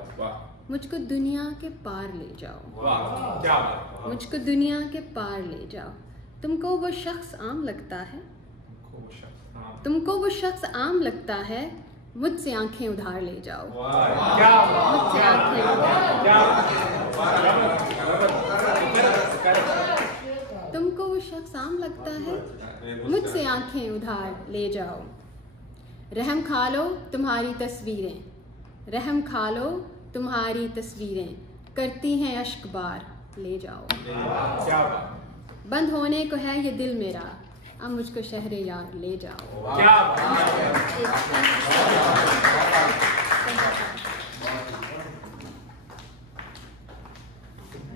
मुझको दुनिया के पार ले जाओ, मुझको दुनिया के पार ले जाओ। तुमको वो शख्स आम लगता है, तुमको वो शख्स आम लगता है, मुझसे आंखें उधार ले जाओ, मुझसे आंखें तुमको वो शख्स आम लगता है, मुझसे आंखें उधार ले जाओ। रहम खा लो तुम्हारी तस्वीरें, रहम खा लो तुम्हारी तस्वीरें, करती हैं अश्क बार ले जाओ। बंद होने को है ये दिल मेरा, अब मुझको शहरे यार ले जाओ।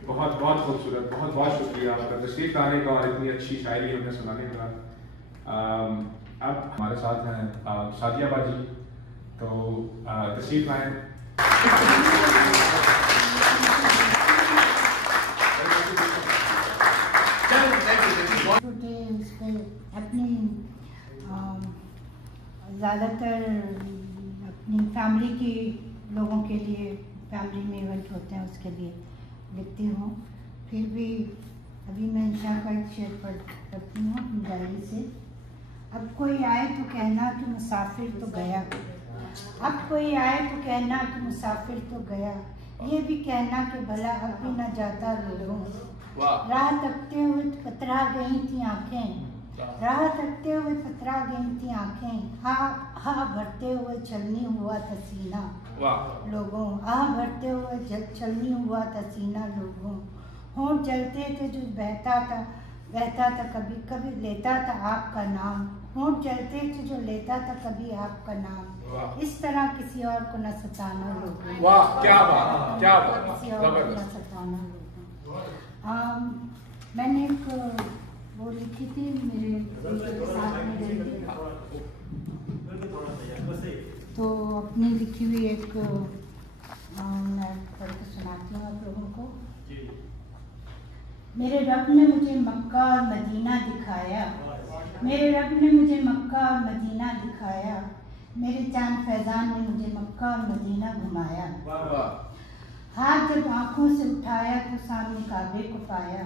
बहुत बहुत खूबसूरत, बहुत बहुत शुक्रिया आपका तशरीफ लाने का और इतनी अच्छी शायरी हमें सुनाने का। अब हमारे साथ हैं सादिया बाजी, तो तशरीफ लाएं। छोटे उस पर अपनी ज़्यादातर अपनी फैमिली के लोगों के लिए, फैमिली में इवेंट होते हैं उसके लिए लिखती हूँ। फिर भी अभी मैं इंशाअल्लाह का एक शेर पढ़ती हूँ अपनी डायरी से। अब कोई आए तो कहना कि मुसाफिर तो गया, अब कोई आए तो कहना कि मुसाफिर तो गया, ये भी कहना कि भला अब भी न जाता लोगों। राह तकते हुए पतरा गई थी आँखें, राह तकते हुए पतरा गई थी आँखें, हा भरते हुए छलनी हुआ था सीना लोगों, आह भरते हुए छलनी हुआ था सीना लोगों। होंठ जलते थे जो बहता था कभी कभी लेता था आपका नाम, होंठ जलते थे जो लेता था कभी आपका नाम। इस तरह किसी और को न सताना लोगों। वाह, क्या बात, क्या बात, किसी और को न सताना लोगों। मैंने एक वो लिखी थी, मेरे के साथ में रही थी, तो अपनी लिखी हुई एक मैं पढ़ के सुनाती हूँ आप लोगों को। मेरे रब ने मुझे मक्का और मदीना दिखाया, मेरे रब ने मुझे मक्का और मदीना दिखाया, मेरे चांद फैजान ने मुझे मक्का और मदीना घुमाया। हाथ जब आँखों से उठाया तो सामने काबे को पाया,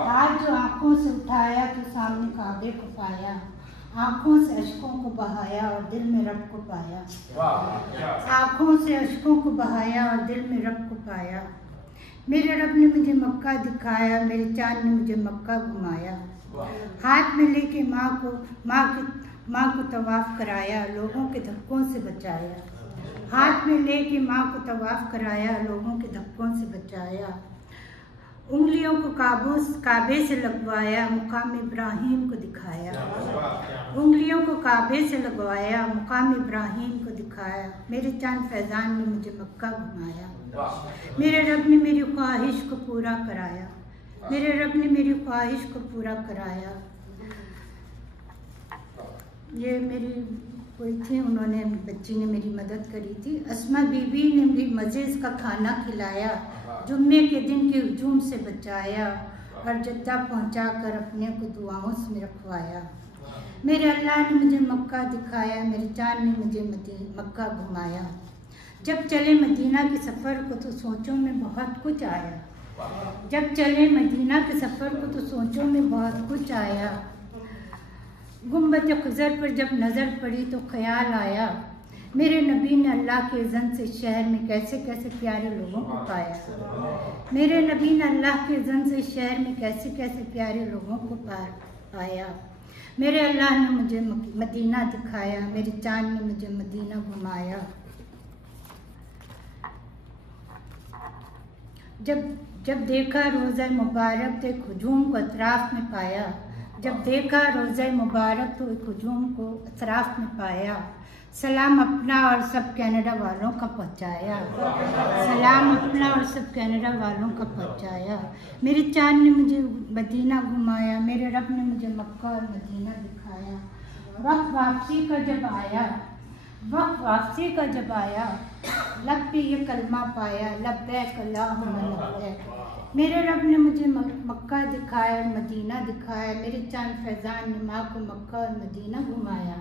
हाथ जो आँखों से उठाया तो सामने काबे को पाया, आँखों से अश्कों को बहाया और दिल में रब को पाया, आँखों से अश्कों को बहाया और दिल में रब को पाया। मेरे रब ने मुझे मक्का दिखाया, मेरे चाँद ने मुझे मक्का घुमाया, हाथ में लेके माँ को तवाफ कराया, लोगों के धक्कों से बचाया, हाथ में लेके माँ को तवाफ कराया, लोगों के धक्कों से बचाया। उंगलियों को काबे से लगवाया, मुकाम इब्राहिम को दिखाया, उंगलियों को काबे से लगवाया, मुकाम इब्राहिम को दिखाया। मेरे चांद फैजान ने मुझे मक्का घुमाया, मेरे रब ने मेरी ख्वाहिश को पूरा कराया, मेरे रब ने मेरी ख्वाहिश को पूरा कराया। ये मेरी कोई थी, उन्होंने, बच्ची ने मेरी मदद करी थी। अस्मा बीबी ने भी मज़े का खाना खिलाया, जुम्मे के दिन के हुजूम से बचाया और जद्दा पहुंचा कर अपने को दुआओं से रखवाया। मेरे अल्लाह ने मुझे मक्का दिखाया, मेरे चाँद ने मुझे मक्का घुमाया। जब चले मदीना के सफ़र को तो सोचों में बहुत कुछ आया, जब चले मदीना के सफ़र को तो सोचों में बहुत कुछ आया। गुम्बद खुज़र पर जब नज़र पड़ी तो ख्याल आया, मेरे नबी ने अल्लाह के इज़्ज़त से शहर में कैसे कैसे प्यारे लोगों को पाया, मेरे नबी ने अल्लाह के इज़्ज़त से शहर में कैसे कैसे प्यारे लोगों को पाया। मेरे अल्लाह ने मुझे मदीना दिखाया, मेरे चाँद ने मुझे मदीना घुमाया। जब देखा रोज़ा मुबारक तो एक हुजूम को अतराफ़ में पाया, जब देखा रोज़ा मुबारक तो एक हुजूम को अतराफ़ में पाया। सलाम अपना और सब कनाडा वालों का पहुँचाया, सलाम अपना और सब कनाडा वालों का पहुँचाया। मेरे चाँद ने मुझे मदीना घुमाया, मेरे रब ने मुझे मक्का और मदीना दिखाया। वक्त वापसी का जब आया, वक्त वापसी का जब आया, लब पे ये कलमा पाया, लब्बैक अल्लाहुम्मा लब्बैक। मेरे रब ने मुझे मक्का दिखाया और मदीना दिखाया, मेरे चाँद फैज़ान ने माँ को मक्का और मदीना घुमाया,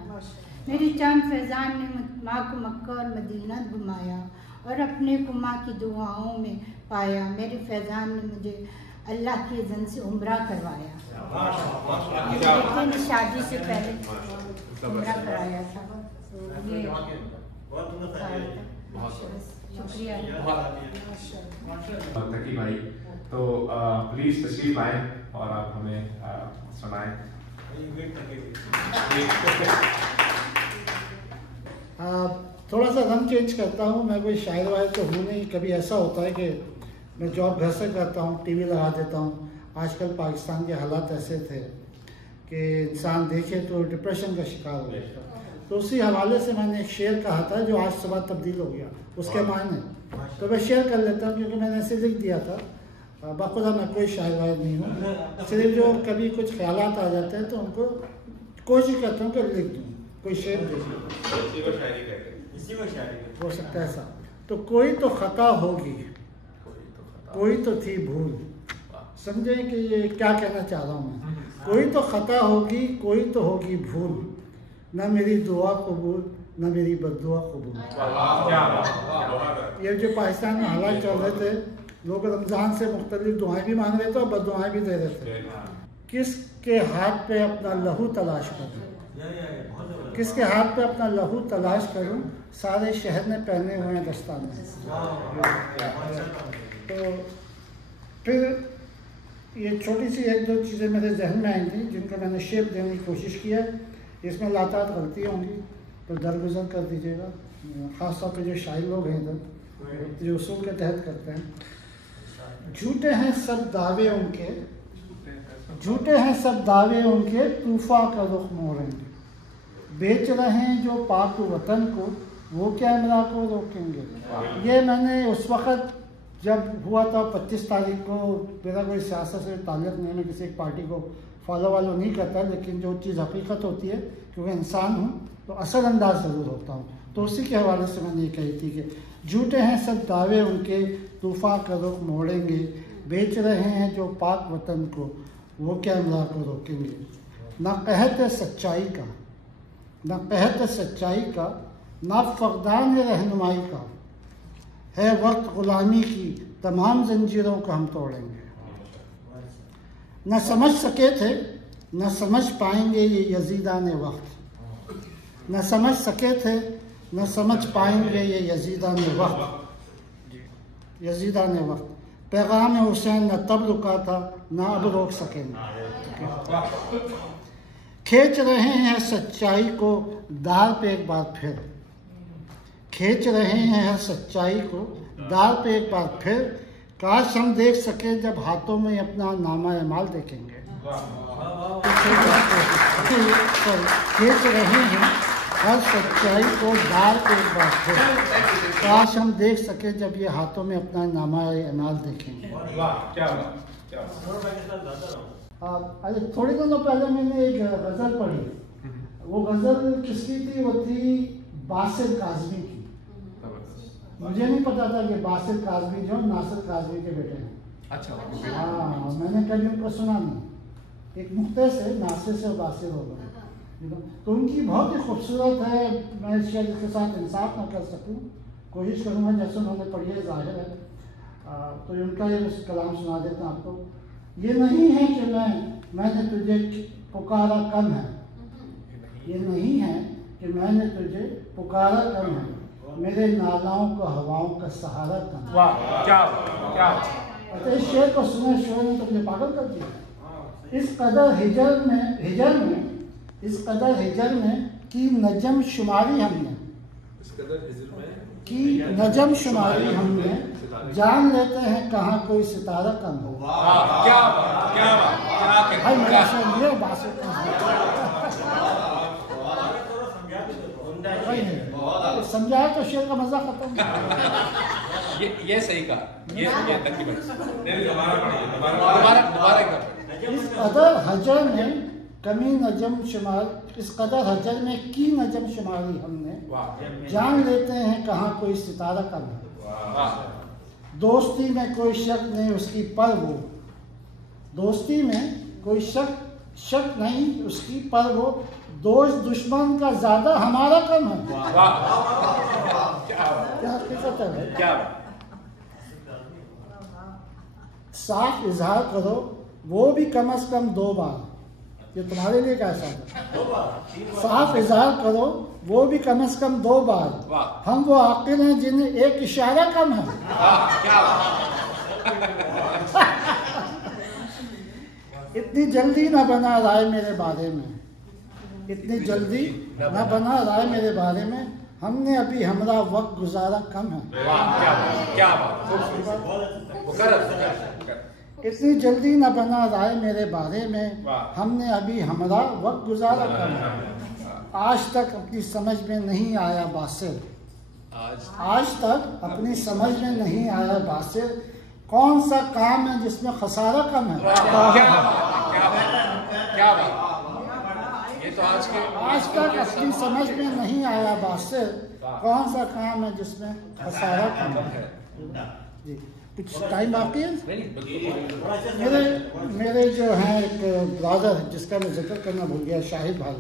मेरे चाँद फैज़ान ने माँ को मक्का और मदीना घुमाया और अपने को माँ की दुआओं में पाया। मेरे फैज़ान ने मुझे अल्लाह के इज़्ज़त से उम्रा करवाया, लेकिन शादी से पहले उम्रा कराया था। ये शुक्रिया तकी भाई, तो प्लीज़ तशरीफ आए और आप हमें सुनाएं। थोड़ा सा रंग चेंज करता हूँ, मैं कोई शायर वायर तो हूँ नहीं। कभी ऐसा होता है कि मैं जॉब घर से करता हूँ, टीवी लगा देता हूँ। आजकल पाकिस्तान के हालात ऐसे थे कि इंसान देखे तो डिप्रेशन का शिकार हो जाता है। तो उसी हवाले से मैंने एक शेर कहा था जो आज सुबह तब्दील हो गया, उसके मायने तो मैं शेयर कर लेता हूँ, क्योंकि मैंने ऐसे लिख दिया था। बाखुदा मैं कोई शायर वायर नहीं हूँ, सिर्फ जो कभी कुछ ख्यालात आ जाते हैं तो उनको कोशिश करता हूँ कि लिख दूँ, कोई शेर दे हो सकता है ऐसा। तो कोई तो खता होगी, कोई तो थी भूल। समझे कि ये क्या कहना चाह रहा हूँ मैं। कोई तो खता होगी, कोई तो होगी भूल, न मेरी दुआ कबूल न मेरी बद्दुआ कबूल। ये जो पाकिस्तान में हालात चल रहे थे, लोग रमज़ान से मुख्तलिफ दुआएं भी मांग रहे थे और बद्दुआएं भी दे रहे थे। किसके हाथ पे अपना लहू तलाश करूँ, किसके हाथ पे अपना लहू तलाश करूँ, सारे शहर में पहने हुए हैं दस्ताने। तो फिर ये छोटी सी एक दो चीज़ें मेरे जहन में आई थी जिनको मैंने शेप देने की कोशिश किया। इसमें लातात गलतियाँ होंगी तो दरगुजर कर दीजिएगा, ख़ास तौर पे जो शायर लोग हैं इधर जो उसूल के तहत करते हैं। झूठे हैं सब दावे उनके, झूठे हैं सब दावे उनके, तूफ़ा का रुख मोड़ेंगे। बेच रहे हैं जो पाक वतन को, वो क्या इमरा को रोकेंगे। ये मैंने उस वक़्त जब हुआ था 25 तारीख को, मेरा कोई सियासत से ताल्लुक़ नहीं है, मैं किसी एक पार्टी को फॉलो नहीं करता, लेकिन जो चीज़ हकीकत होती है क्योंकि इंसान हूँ तो असर अंदाज ज़रूर होता हूँ। तो उसी के हवाले से मैंने ये कही थी कि झूठे हैं सब दावे उनके, तूफ़ा का रुख मोड़ेंगे। बेच रहे हैं जो पाक वतन को, वो क्या इमरा को रोकेंगे। ना कहत है सच्चाई का, ना कहत है सच्चाई का, ना फक़दान रहनुमाई का, है वक्त ग़ुलामी की तमाम जंजीरों को हम तोड़ेंगे। न समझ सके थे न समझ पाएंगे ये यजीदान वक्त, न समझ सके थे न समझ पाएंगे ये यजीदान वक्त, यजीदान वक्त। पैगाम हुसैन न तब रुका था न अब रोक सकेंगे। खींच रहे हैं सच्चाई को दार पे एक बार फिर, खींच रहे हैं सच्चाई को दार पे एक बार फिर, काश हम देख सके जब हाथों में अपना नामा एमाल देखेंगे। खींच रहे हैं हर सच्चाई को दार पे एक बार फिर, काश हम देख सके जब ये हाथों में अपना नामा एमाल देखेंगे। अरे थोड़ी दिनों पहले मैंने एक गज़ल पढ़ी, वो गज़ल किसकी थी? वो थी बासिर काज़मी की। मुझे नहीं पता था कि बासिर काज़मी जो नासिर काज़मी के बेटे हैं। अच्छा। हाँ, मैंने कभी उनको सुना नहीं। एक नुक्ते से नासिर से बासिर हो गए, तो उनकी बहुत ही खूबसूरत है। मैं शायद इसके साथ इंसाफ ना कर सकूं, कोशिश करूँगा जैसे उन्होंने पढ़ी है, ज़ाहिर है। तो उनका ये कलाम सुना देता हूँ आपको। ये नहीं है कि मैंने तुझे पुकारा कम है, ये नहीं है कि मैंने तुझे पुकारा कम है, मेरे नालाओं को हवाओं का सहारा कम। वाह, क्या क्या। इस शेर को सुने शोर ने तो मुझे पागल कर दिया। इस कदर हिजर में इस कदर हिजर में की नजम शुमारी हमने, की नजम शुमारी हमने, जान लेते हैं कहाँ कोई सितारा कम हो। क्या समझाया तो शेर का मजा खत्म। ये सही कहा, ये तकरीबन इस कदर हजर में कमी नजम शुमार, इस कदर हजर में की नजम शुमारी हमने, जान लेते हैं कहाँ कोई सितारा कम है। दोस्ती में कोई शक नहीं उसकी पर वो, दोस्ती में कोई शक नहीं उसकी पर वो, दोस्त दुश्मन का ज्यादा हमारा कम है। क्या हकीकत है? क्या साफ इजहार करो वो भी कम से कम 2 बार, ये तुम्हारे लिए कैसा है? साफ इजहार करो वो भी कम से कम 2 बार, हम वो आकिल हैं जिन्हें एक इशारा कम है। इतनी जल्दी ना बना राय मेरे बारे में, इतनी जल्दी ना बना राय मेरे बारे में, हमने अभी हमारा वक्त गुजारा कम है। इतनी जल्दी न बना राय मेरे बारे में, हमने अभी हमारा वक्त गुजारा करना। आज तक अपनी समझ में नहीं आया बासिर, आज तक अपनी समझ में नहीं आया बासिर, कौन सा काम है जिसमें खसारा कम है। क्या बात, ये तो आज तक अपनी समझ में नहीं आया बासिर, कौन सा काम है जिसमें खसारा कम है। जी कुछ टाइम बाकी है। मेरे जो हैं एक ब्रदर जिसका मैं जिक्र करना भूल गया, शाहिद भाई,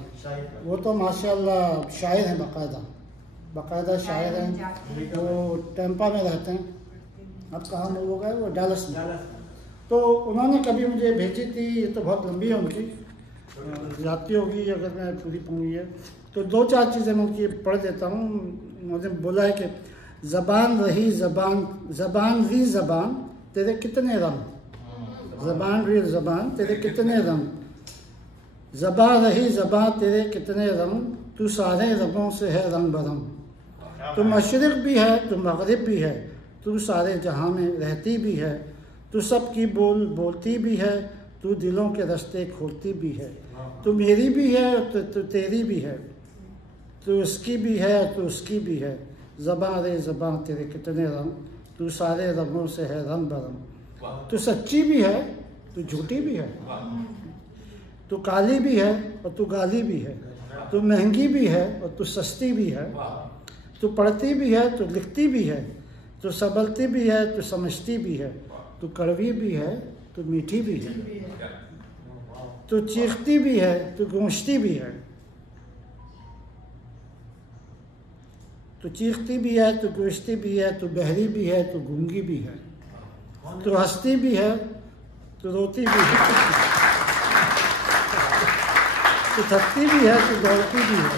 वो तो माशाल्लाह शायर हैं, बाकायदा शायर हैं। वो टेम्पा में रहते हैं, अब कहाँ मूव हो गए, वो डैलस में। तो उन्होंने कभी मुझे भेजी थी, ये तो बहुत लंबी है उनकी, जाती होगी अगर मैं पूरी पढ़ूँगी है तो 2-4 चीज़ें मैं उनकी पढ़ देता हूँ। मुझे बोला है कि ज़बान रही ज़बान, ज़बान री ज़बान तेरे कितने रंग, ज़बान री ज़बान तेरे कितने रंग, ज़बान रही ज़बान तेरे कितने रंग, तू सारे रंगों से है रंग बरंग, तू मशरिक़ भी है तू मग़रिब भी है, तू सारे जहाँ में रहती भी है, तू सबकी बोलती भी है, तू दिलों के रास्ते खोलती भी है, तू मेरी भी है तू तेरी भी है, तू उसकी भी है तू उसकी भी है, ज़बान रे ज़बान तेरे कितने रंग, तू सारे रंगों से है रंग बरंग, तू सच्ची भी है तू झूठी भी है, तू काली भी है और तू गाली भी है, तू महंगी भी है और तू सस्ती भी है, तू पढ़ती भी है तू लिखती भी है, तू संभलती भी है तू समझती भी है, तू कड़वी भी है तू मीठी भी है, तू चीखती भी है तू गूंजती भी है, तू चीखती भी है तू गूंजती भी है, तू बहरी भी है तू गूंगी भी है, तू हंसती भी है तू रोती भी है, तू थकती भी है तू दौड़ती भी है,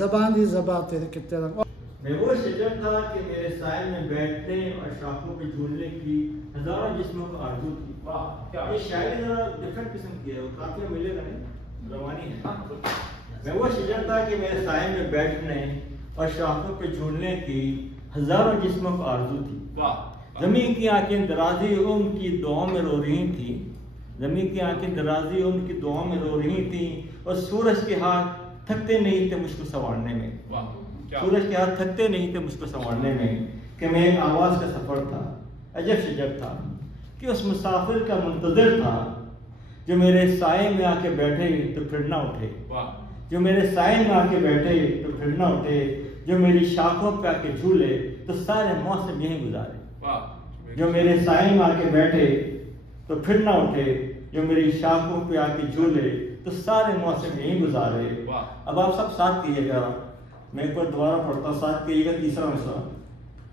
ज़बान दी ज़बान तेरे कितने रंग। मैं वो शजर था कि मेरे साए में बैठने और शाखों पे झूलने की हजारों जिस्मों को आरज़ू थी। ये शायरी जरा डिफरेंट किस्म की है, वो काफी मिलेगा नहीं, रवानी है। मैं वो शजर था कि मेरे साए में बैठने और शाखों पे झूलने की हजारों जिस्मों को आरज़ू थी। ज़मीन की आंखें दराजी उम्र की दुआओं में रो रही थी, ज़मीन की आंखें दराजी उम्र की दुआओं में रो रही थी, और सूरज के हाथ थकते नहीं थे मुझको संवारने में, सूरज के हाथ थकते नहीं थे मुझको संवारने में, कि मैं एक आवाज़ का सफ़र था, अजब शजब था कि उस मुसाफिर का मुंतज़िर था, जो मेरे साए में आके बैठे तो फिर ना उठे, जो मेरे साए में आके बैठे तो फिर ना उठे, जो मेरी शाखों पे आके झूले तो सारे मौसम यहीं गुजारे, जो मेरे साए में आके बैठे तो फिर ना उठे, जो मेरी शाखों पे आके झूले तो सारे मौसम यहीं गुजारे। अब आप सब साथ कीजिएगा, मैं एक बार दोबारा पढ़ता, साथ कीजिएगा तीसरा मिसरा।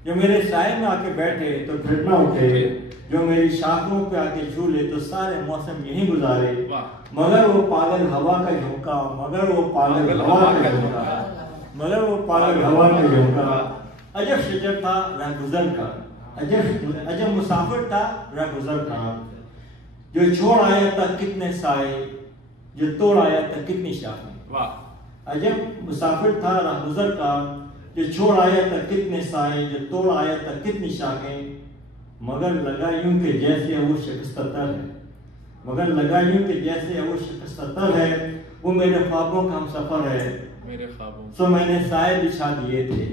जो मेरे साए में आके बैठे तो फिर ना उठे, जो मेरी शाखों पे आके झूले तो सारे मौसम यहीं गुजारे, मगर वो पागल हवा का झोंका, मगर वो पागल हवा का झोंका, मगर वो पागल हवा का झोंका, अजब शजर था राह गुजर का, अजब मुसाफिर था राह गुजर का, जो छोड़ आया था कितने साए, जो तोड़ आया था कितनी शाखें। अजब मुसाफिर था राह गुजर का, जो छोड़ आया था कितने साए, जो तोड़ आया था कितनी शाखें, मगर लगा यूं कि जैसे वो शिकस्ततर है, मगर लगा यूं कि जैसे वो शिकस्ततर है, वो मेरे ख्वाबों का हम सफर है, मेरे ख्वाबों। सो मैंने साए बिछा दिए थे,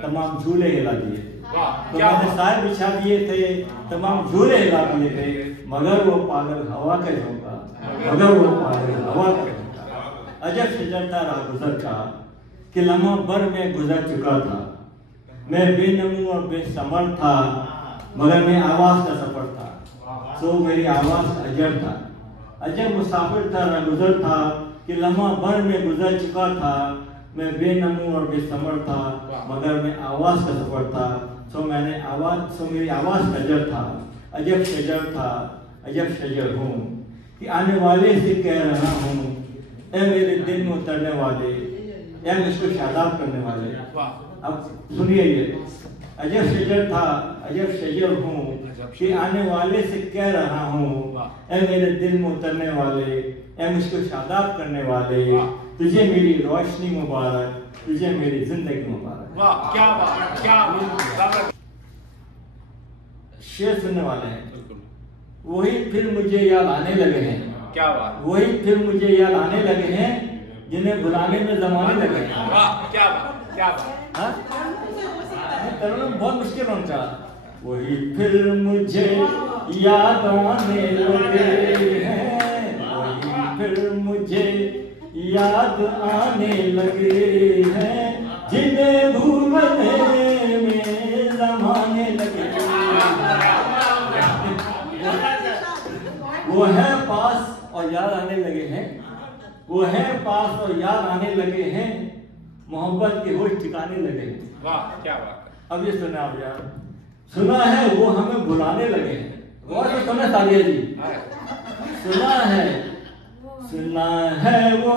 तमाम झूले हिला दिए थे, तो मैंने साए बिछा दिए थे, तमाम झूले हिला दिए थे, मगर वो पागल हवा का झोंका, मगर वो पागल हवा का झोंका। अजब शजर था राह गुजर का कि लम्हा भर में गुजर चुका था, मैं बेनमू और बेसमर था, मगर मैं आवाज का सफर था, सो मेरी आवाज अजब था। अजब मुसाफिर था राह गुजर था कि लम्हा भर में गुजर चुका था, मैं बेनमू और बेसमर था, मगर मैं आवाज का सफर था, सो मेरी आवाज अजब था। अजब शजर था, अजब शजर हूँ कि आने वाले से कह रहा हूँ, ए मेरे दिल में उतरने वाले, या मुझको शादाब करने वाले। अब सुनिए ये, अजब शजर था, अजब शजर हूँ कि आने वाले से कह रहा हूँ, ए मेरे दिल में उतरने वाले, या मुझको शादाब करने वाले, तुझे मेरी रोशनी मुबारक, तुझे मेरी जिंदगी मुबारक। वाह क्या बात, क्या बात। शेर सुनने वाले हैं। वही फिर मुझे याद आने लगे हैं, क्या बात, वही फिर मुझे याद आने लगे हैं, जिन्हें बुलाने में जमाने लगे हैं। वाह क्या बात, क्या बात। हाँ तरुण बहुत मुश्किल उनका। वही फिर मुझे याद आने लगे हैं, वही फिर मुझे याद आने लगे हैं, जिन्हें भूलने में जमाने लगे। वो है पास और याद आने लगे हैं, वो है पास और याद आने लगे हैं, मोहब्बत के होश ठिकाने लगे हैं। वाह क्या बात। अब ये सुना आप यार, सुना है वो हमें बुलाने लगे हैं। गौर से सुना सादिया जी, सुना है वो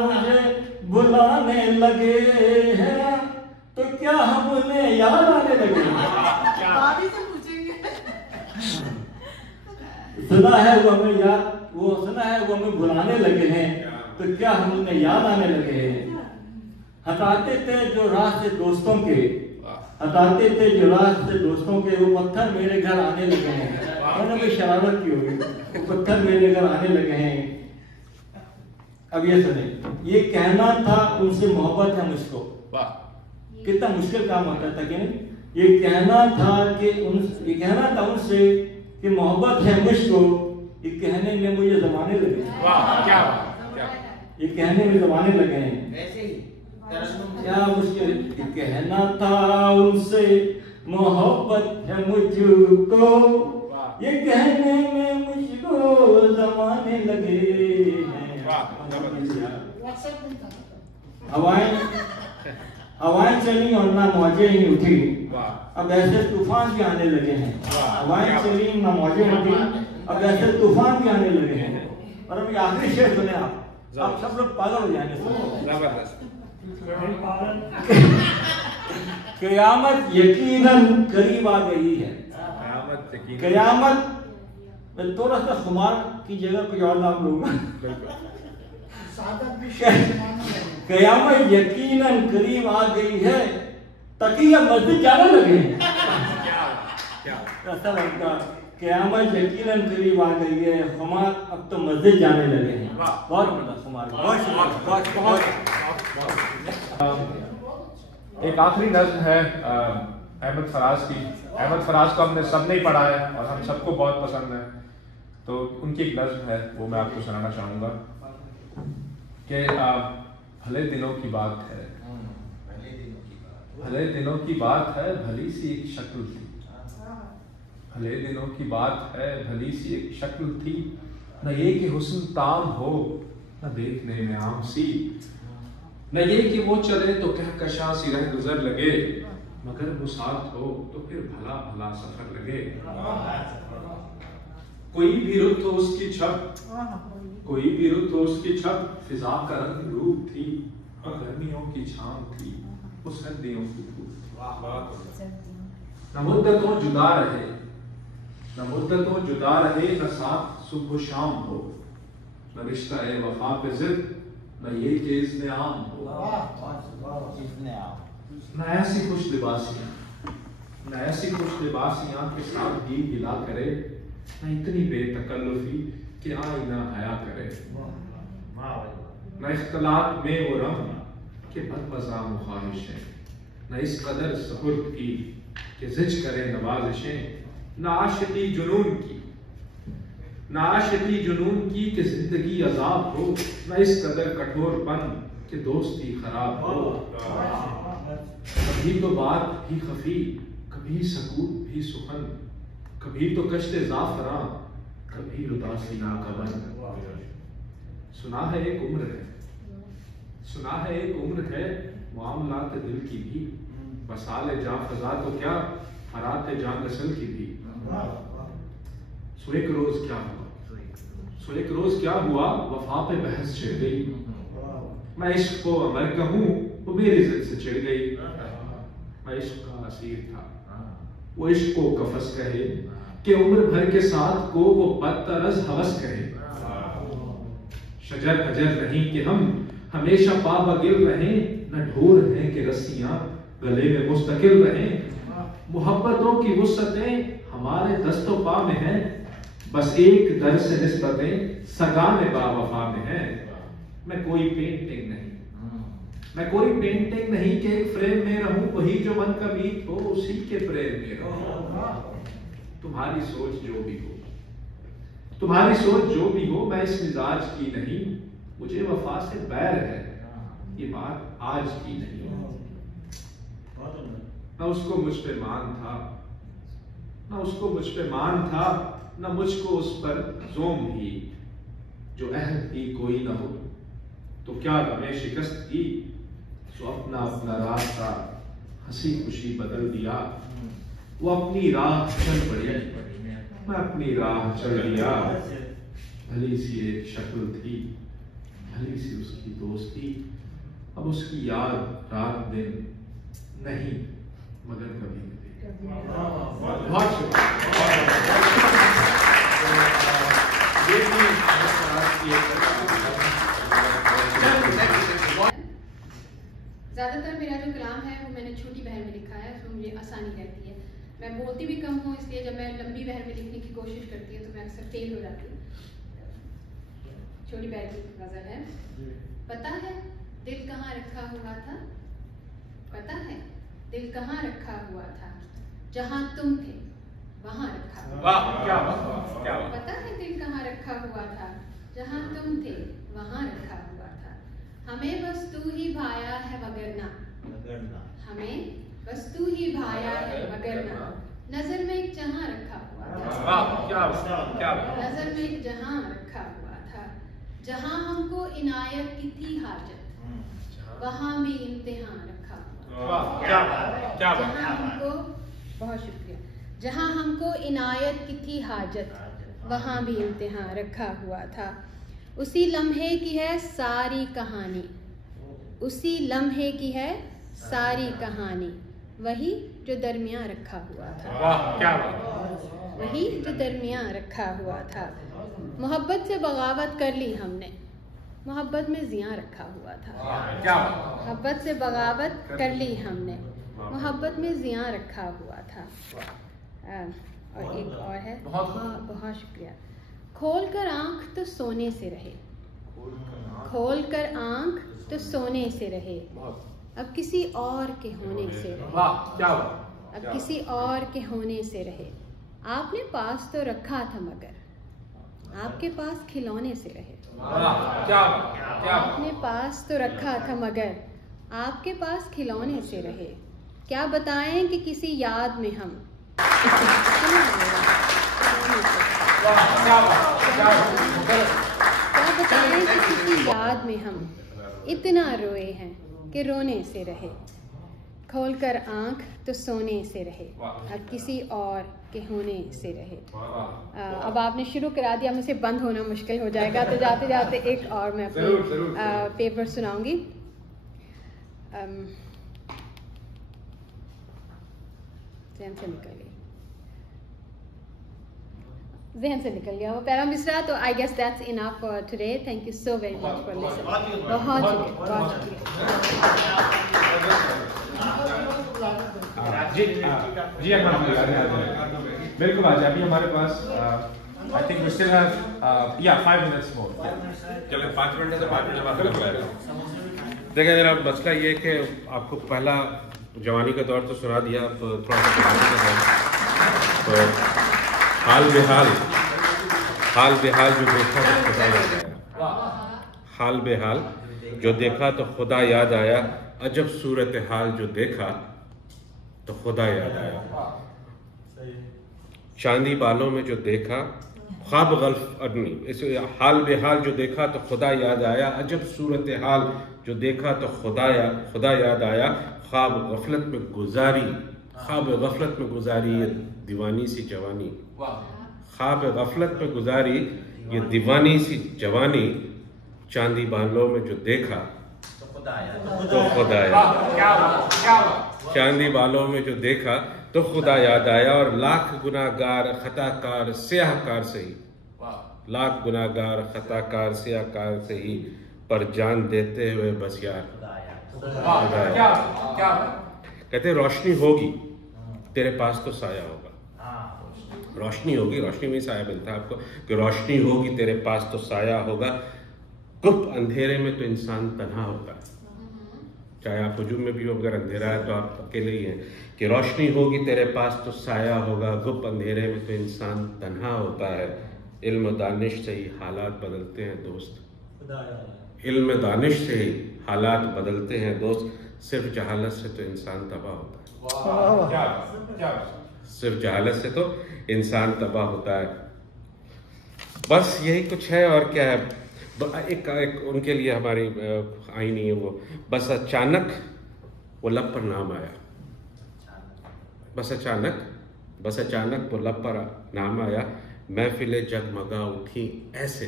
मुझे बुलाने लगे हैं, तो क्या हम उन्हें याद आने लगे हैं। सुना है वो हमें याद, वो सुना है वो हमें बुलाने लगे हैं, तो क्या हम उन्हें याद आने लगे हैं। हटाते थे जो राह से दोस्तों के, हटाते थे जो राह से दोस्तों के, वो पत्थर मेरे घर आने लगे हैं। उन्होंने कोई शरारत की होगी, वो पत्थर मेरे घर आने लगे हैं। अब ये सुने, ये कहना था उनसे मोहब्बत है मुझको। कितना मुश्किल काम होता था कि नहीं। ये कहना था कि ये कहना था उनसे कि मोहब्बत है मुझको, ये कहने में मुझे जमाने लगे। वाह क्या, ये कहने में जमाने लगे हैं। क्या मुश्किल, ये कहना था उनसे मोहब्बत है मुझको, ये कहने में मुझको जमाने लगे हैं। हवाएं चली और ना मौजें ही उठी, अब ऐसे तूफान भी आने लगे हैं। हवाएं चली ना मौजें उठी, अब ऐसे तूफान भी आने लगे हैं। और अभी आखिरी शेर सुने आप सब लोग पागल हो जाएंगे। जबरदस्त। क़यामत यकीनन करीब आ गई है। क़यामत मैं थोड़ा सा खुमार की जगह कोई और नाम लूंगा। क़यामत यकीनन करीब आ गई है, तकिया मस्जिद जाने लगे हैं। ऐसा लगता, क़यामत यकीनन करीब आ गई है, खुमार अब तो मस्जिद जाने लगे हैं। बहुत बड़ा खुमार। एक आखिरी नज़्म है अहमद फराज की। अहमद फराज को हमने सब नहीं पढ़ा है और हम सबको बहुत पसंद है, तो उनकी एक नज़्म है वो मैं आपको सुनाना चाहूँगा कि भले दिनों की बात है, भले दिनों की बात है, भली सी एक शक्ल थी, भले दिनों की बात है, भली सी एक शक्ल थी, न ये कि हुस्न ताम हो, न देखने में आम सी, न ये कि वो चले तो कहकशां सी रह गुजर लगे, मगर वो साथ हो तो फिर भला भला सफर लगे। कोई भी रुत हो उसकी छप, कोई भी रुत हो उसकी छप, फिजा का रंग रूप थी, और गर्मियों की छाम थी, वो सर्दियों की धूप। न मुद्दतों जुदा रहे, न मुद्दतों जुदा रहे, न साथ सुबह शाम हो, न रिश्ता ए वफा पे जिद, न ये कि इज़्ने आम हो। न ऐसी खुश लिबासियां, न ऐसी खुश लिबासियां के साथ दी गिला करे, न इतनी बेतकल्लुफी कि आईना हया करे, न इख्तलात में वो रंग के बदमज़ा मुखारिश है, न इस कदर सहुर्द की कि जिज करे नवाजिशें, न आशिकी जुनून की, न आशिकी जुनून की कि जिंदगी अजाब हो, न इस कदर कठोरपन कि दोस्ती खराब हो। कभी तो बात भी खफी, कभी सकूत भी सुखन, कभी तो कश्ते ज़ाफ़रां, कभी उदासी नाकबन। सुना है एक उम्र है, सुना है एक उम्र है, मामलात दिल की भी, बसाले जा फजा तो क्या, हराते जान नस्ल की भी। सो एक रोज क्या हुआ, सो एक रोज क्या हुआ, वफा पे बहस छिड़ गई, मैं इश्क को अमर कहूँ वो मेरी जिद से चिढ़ गई। मैं इश्क का असीर था, वो इश्क को कफस कहे, कि उम्र भर के साथ को वो बदतरज हवस कहे। शजर हजर नहीं कि हम हमेशा पाबगिल रहें, न ढोर हैं कि रस्सियां गले में मुस्तकिल रहें। मोहब्बतों की वुसअतें हमारे दस्तों पा में हैं, बस एक दर से निस्बतें सगाने बावफा में हैं। मैं कोई पेंटिंग नहीं कि एक फ्रेम में रहूं, वही जो मन का बीत हो उसी के प्रेम में रहूं। तुम्हारी सोच जो भी हो, मैं इस मिजाज की नहीं, मुझे वफा से बैर है, ये बात आज की नहीं। न उसको मुझ पे मान था, न मुझको उस पर जोम भी। जो अहद ही कोई न हो तो क्या गमे शिकस्त की, सो अपना रास्ता हंसी खुशी बदल दिया। वो अपनी राह चल पड़ी, मैं अपनी राह चल दिया। भली सी एक शक्ल थी, भली सी उसकी दोस्ती, अब उसकी याद रात दिन नहीं मगर कभी कभी। बहुत ज़्यादातर मेरा जो कलाम है वो मैंने छोटी बहर में लिखा है, उसमें मुझे आसानी रहती है। मैं बोलती भी कम हूँ, इसलिए जब मैं लंबी बहर में लिखने की कोशिश करती हूँ तो मैं अक्सर फेल हो जाती हूँ। छोटी बहर की गज़ल है। पता है दिल कहाँ रखा हुआ था, पता है दिल कहाँ रखा हुआ था, जहाँ तुम थे वहाँ रखा हुआ था। पता है दिल कहाँ रखा हुआ था, जहाँ तुम थे वहाँ रखा हुआ था। हमें बस तू ही भाया है वगरना, हमें बस तू ही भाया है वगरना, नजर में एक जहां रखा हुआ था, नजर में एक जहां रखा हुआ था, जहां हमको इनायत की थी हाजत, वहां भी इम्तिहान रखा हुआ था। जहां हमको, बहुत शुक्रिया, जहां हमको इनायत की थी हाजत, वहां भी इम्तिहान रखा हुआ था। उसी लम्हे की है सारी कहानी, उसी लम्हे की है सारी कहानी, वही जो दरमियाँ रखा हुआ था, वही जो दरमियाँ रखा हुआ था। मोहब्बत से बगावत कर ली हमने, मोहब्बत में जियाँ रखा हुआ था। मोहब्बत से बगावत कर ली हमने, मोहब्बत में जियाँ रखा हुआ था। और एक और है, बहुत शुक्रिया। खोल कर आँख तो सोने से रहे, खोल कर आँख तो सोने से रहे, अब किसी और के होने से रहे, अब किसी और के होने से रहे। आपने पास तो रखा था मगर आपके पास खिलौने से रहे, आपने पास तो रखा था मगर आपके पास खिलौने से रहे। क्या बताएं कि किसी याद में हम क्या बताएं कि किसी याद में हम इतना रोए हैं कि रोने से रहे। खोलकर आंख तो सोने से रहे, अब किसी और के होने से रहे। अब आपने शुरू करा दिया, मुझसे बंद होना मुश्किल हो जाएगा, तो जाते जाते एक और मैं अपनी पेपर सुनाऊंगी। जहन से निकल गया वो पैरा मिसरा। तो I guess that's enough for today. Thank you so very much for listening. बहुत जी बिल्कुल आज अभी हमारे पास I think we still have या 5 मिनट्स मोर। चलो 5 मिनट से 5 मिनट बाद बुलाएगा। देखिए मेरा मसला ये है कि आपको पहला जवानी का दौर तो सुना दिया, अब थोड़ा सा तो हाल बेहाल जो देखा तो खुदा याद आया, हाल बेहाल जो देखा तो खुदा याद आया, अजब सूरत हाल जो देखा तो खुदा याद आया। चांदी बालों में जो देखा ख्वाब गल्फ अदनी, इस हाल बेहाल जो देखा तो खुदा याद आया, अजब सूरत हाल जो देखा तो खुदा याद आया। ख्वाब गफलत में गुजारी ये दीवानी सी जवानी, ख्वाब गफलत में गुजारी ये दीवानी सी जवानी, चांदी बालों में जो देखा तो खुदा याद, चांदी बालों में जो देखा तो खुदा याद आया। और लाख गुनाहगार खताकार स्याहकार से ही, लाख गुनाहगार खताकार स्याहकार से ही, पर जान देते हुए बस यार कहते रोशनी होगी तेरे पास तो साया होगा। रोशनी होगी, रोशनी में साया मिलता है आपको, कि रोशनी होगी तेरे पास तो साया होगा, गुप्त अंधेरे में तो इंसान तन्हा होता है। चाहे आप हुजूम में भी हो, अगर अंधेरा है तो आप अकेले ही हैं, कि रोशनी होगी तेरे पास तो साया होगा, गुप्त अंधेरे में तो इंसान तन्हा होता है। इल्म दानिश से ही हालात बदलते हैं दोस्त, इल्म दानिश से ही हालात बदलते हैं दोस्त, सिर्फ जहालत से तो इंसान तबाह होता है। क्या सिर्फ जहालत से तो इंसान तबाह होता है। बस यही कुछ है, और क्या है। एक उनके लिए हमारी आई नहीं है वो, बस अचानक वो लब पर नाम आया, बस अचानक वो लब पर नाम आया, महफिलें जगमगा उठी ऐसे,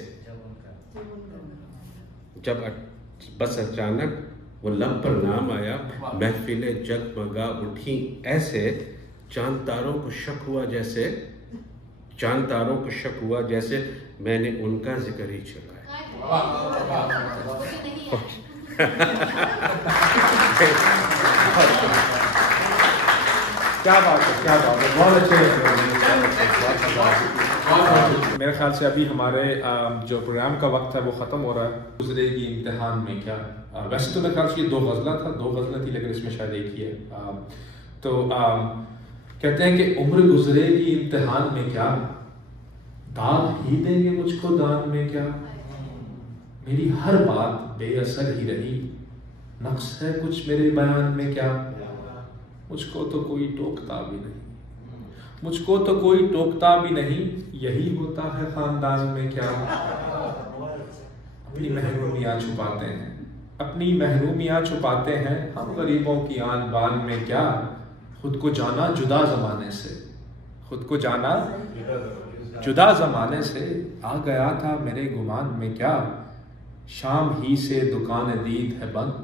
जब बस अचानक वो लब पर नाम आया, महफिलें जगमगा उठी ऐसे, चांद तारों को शक हुआ जैसे, चांद तारों को शक हुआ जैसे, मैंने उनका जिक्र ही चलाया। क्या बात है, बहुत अच्छे। मेरे ख्याल से अभी हमारे जो प्रोग्राम का वक्त है वो ख़त्म हो रहा है। गुजरेगी इम्तिहान में क्या, वैसे तो मेरे ख्याल से ये 2 गज़लें थी, लेकिन इसमें शायद एक ही है। तो कहते हैं कि उम्र गुजरेगी इम्तिहान में क्या, दाग ही देंगे मुझको दान में क्या, मेरी हर बात बेअसर ही रही, नक्स है कुछ मेरे बयान में क्या, मुझको तो कोई टोकता भी नहीं, मुझको तो कोई टोकता भी नहीं, यही होता है खानदान में क्या। अपनी महरूमियाँ छुपाते हैं, अपनी महरूमियाँ छुपाते हैं, हम गरीबों की आन बान में क्या, खुद को जाना जुदा ज़माने से, खुद को जाना जुदा ज़माने से, आ गया था मेरे गुमान में क्या, शाम ही से दुकान दीद है बंद,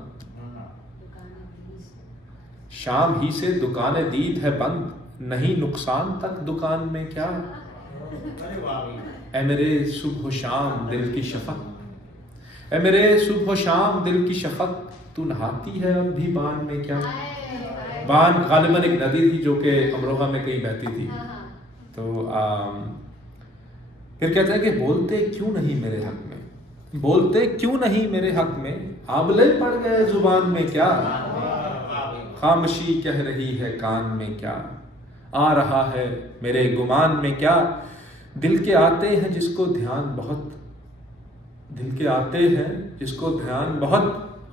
शाम ही से दुकान दीद है बंद, नहीं नुकसान तक दुकान में क्या, ए मेरे सुबह शाम दिल की शफक, ए मेरे सुबह शाम दिल की शफक, तू नहाती है अब भी बान में क्या। बान गालिबन एक नदी थी जो कि अमरोहा में कहीं बहती थी। तो फिर कहते हैं कि बोलते क्यों नहीं मेरे हक में, बोलते क्यों नहीं मेरे हक में, आंवले पड़ गए जुबान में क्या, खामोशी कह रही है कान में क्या, आ रहा है मेरे गुमान में क्या, दिल के आते हैं जिसको ध्यान बहुत, दिल के आते हैं जिसको ध्यान बहुत,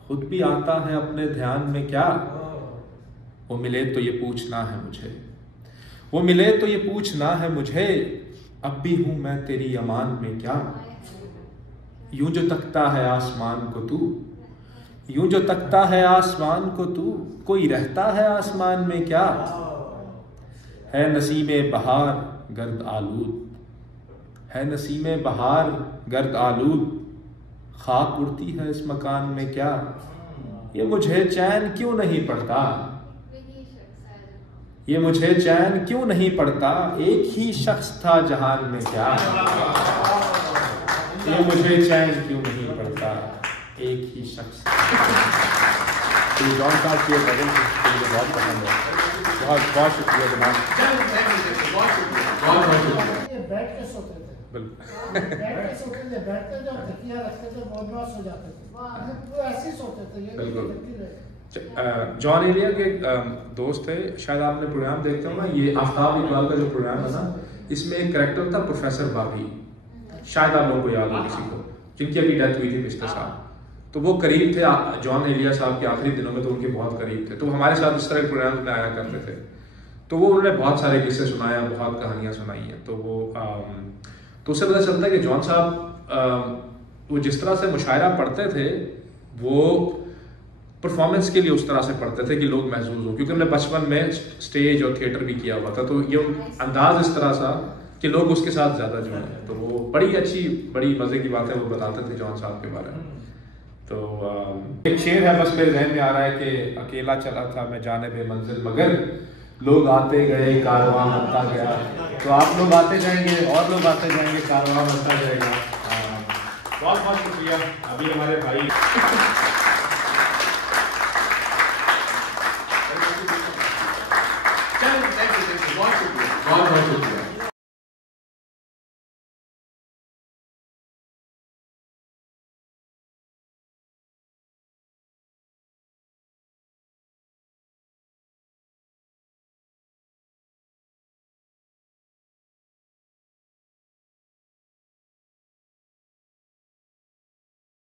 खुद भी आता है अपने ध्यान में क्या, वो मिले तो ये पूछना है मुझे, वो मिले तो ये पूछना है मुझे, अब भी हूं मैं तेरी अमान में क्या, यूं जो तकता है आसमान को तू, यूं जो तकता है आसमान को तू, कोई रहता है आसमान में क्या, है नसीबे बहार गर्द आलूद, है नसीबे बहार गर्द आलूद, खाक उड़ती है इस मकान में क्या, ये मुझे चैन क्यों नहीं पड़ता, ये मुझे चैन क्यों नहीं पड़ता, एक ही शख्स था जहान में क्या, ये मुझे चैन क्यों नहीं पड़ता, एक ही शख्स। तो जॉन साहब के मुझे बहुत पसंद है, बहुत बहुत शुक्रिया जनाब। बैठ के सोते थे, बैठ के सोते थे, बैठते थे और तकिया रखते थे, मौजूद हो जाते थे, वो ऐसे ही सोते थे। बिल्कुल। जॉन एलिया के दोस्त थे, शायद आपने प्रोग्राम देखते हो ना, ये आफ्ताब इकबाल का जो प्रोग्राम है ना, इसमें एक कैरेक्टर था प्रोफेसर बाबी, शायद आप लोगों को याद हो किसी को, जिनकी अभी डेथ हुई थी पिछले साल। तो वो करीब थे जॉन एलिया साहब के आखिरी दिनों में, तो उनके बहुत करीब थे। तो हमारे साथ इस तरह के प्रोग्राम में आया करते थे। तो वो उन्होंने बहुत सारे किस्से सुनाया, बहुत कहानियाँ सुनाई हैं। तो वो तो उससे पता चलता है कि जॉन साहब वो जिस तरह से मुशायरा पढ़ते थे, वो परफॉर्मेंस के लिए उस तरह से पढ़ते थे कि लोग महसूस हो, क्योंकि हमने बचपन में स्टेज और थिएटर भी किया हुआ था। तो ये अंदाज इस तरह सा कि लोग उसके साथ ज़्यादा जुड़े। तो वो बड़ी अच्छी, बड़ी मज़े की बातें वो बताते थे जॉन साहब के बारे में। तो एक शेर है बस मेरे जहन में आ रहा है कि अकेला चला था मैं जानिबे मंजिल, मगर लोग आते गए कारवां बनता गया। तो आप लोग आते जाएंगे और लोग आते जाएंगे, कारवां बनता जाएगा। बहुत बहुत शुक्रिया। अभी हमारे भाई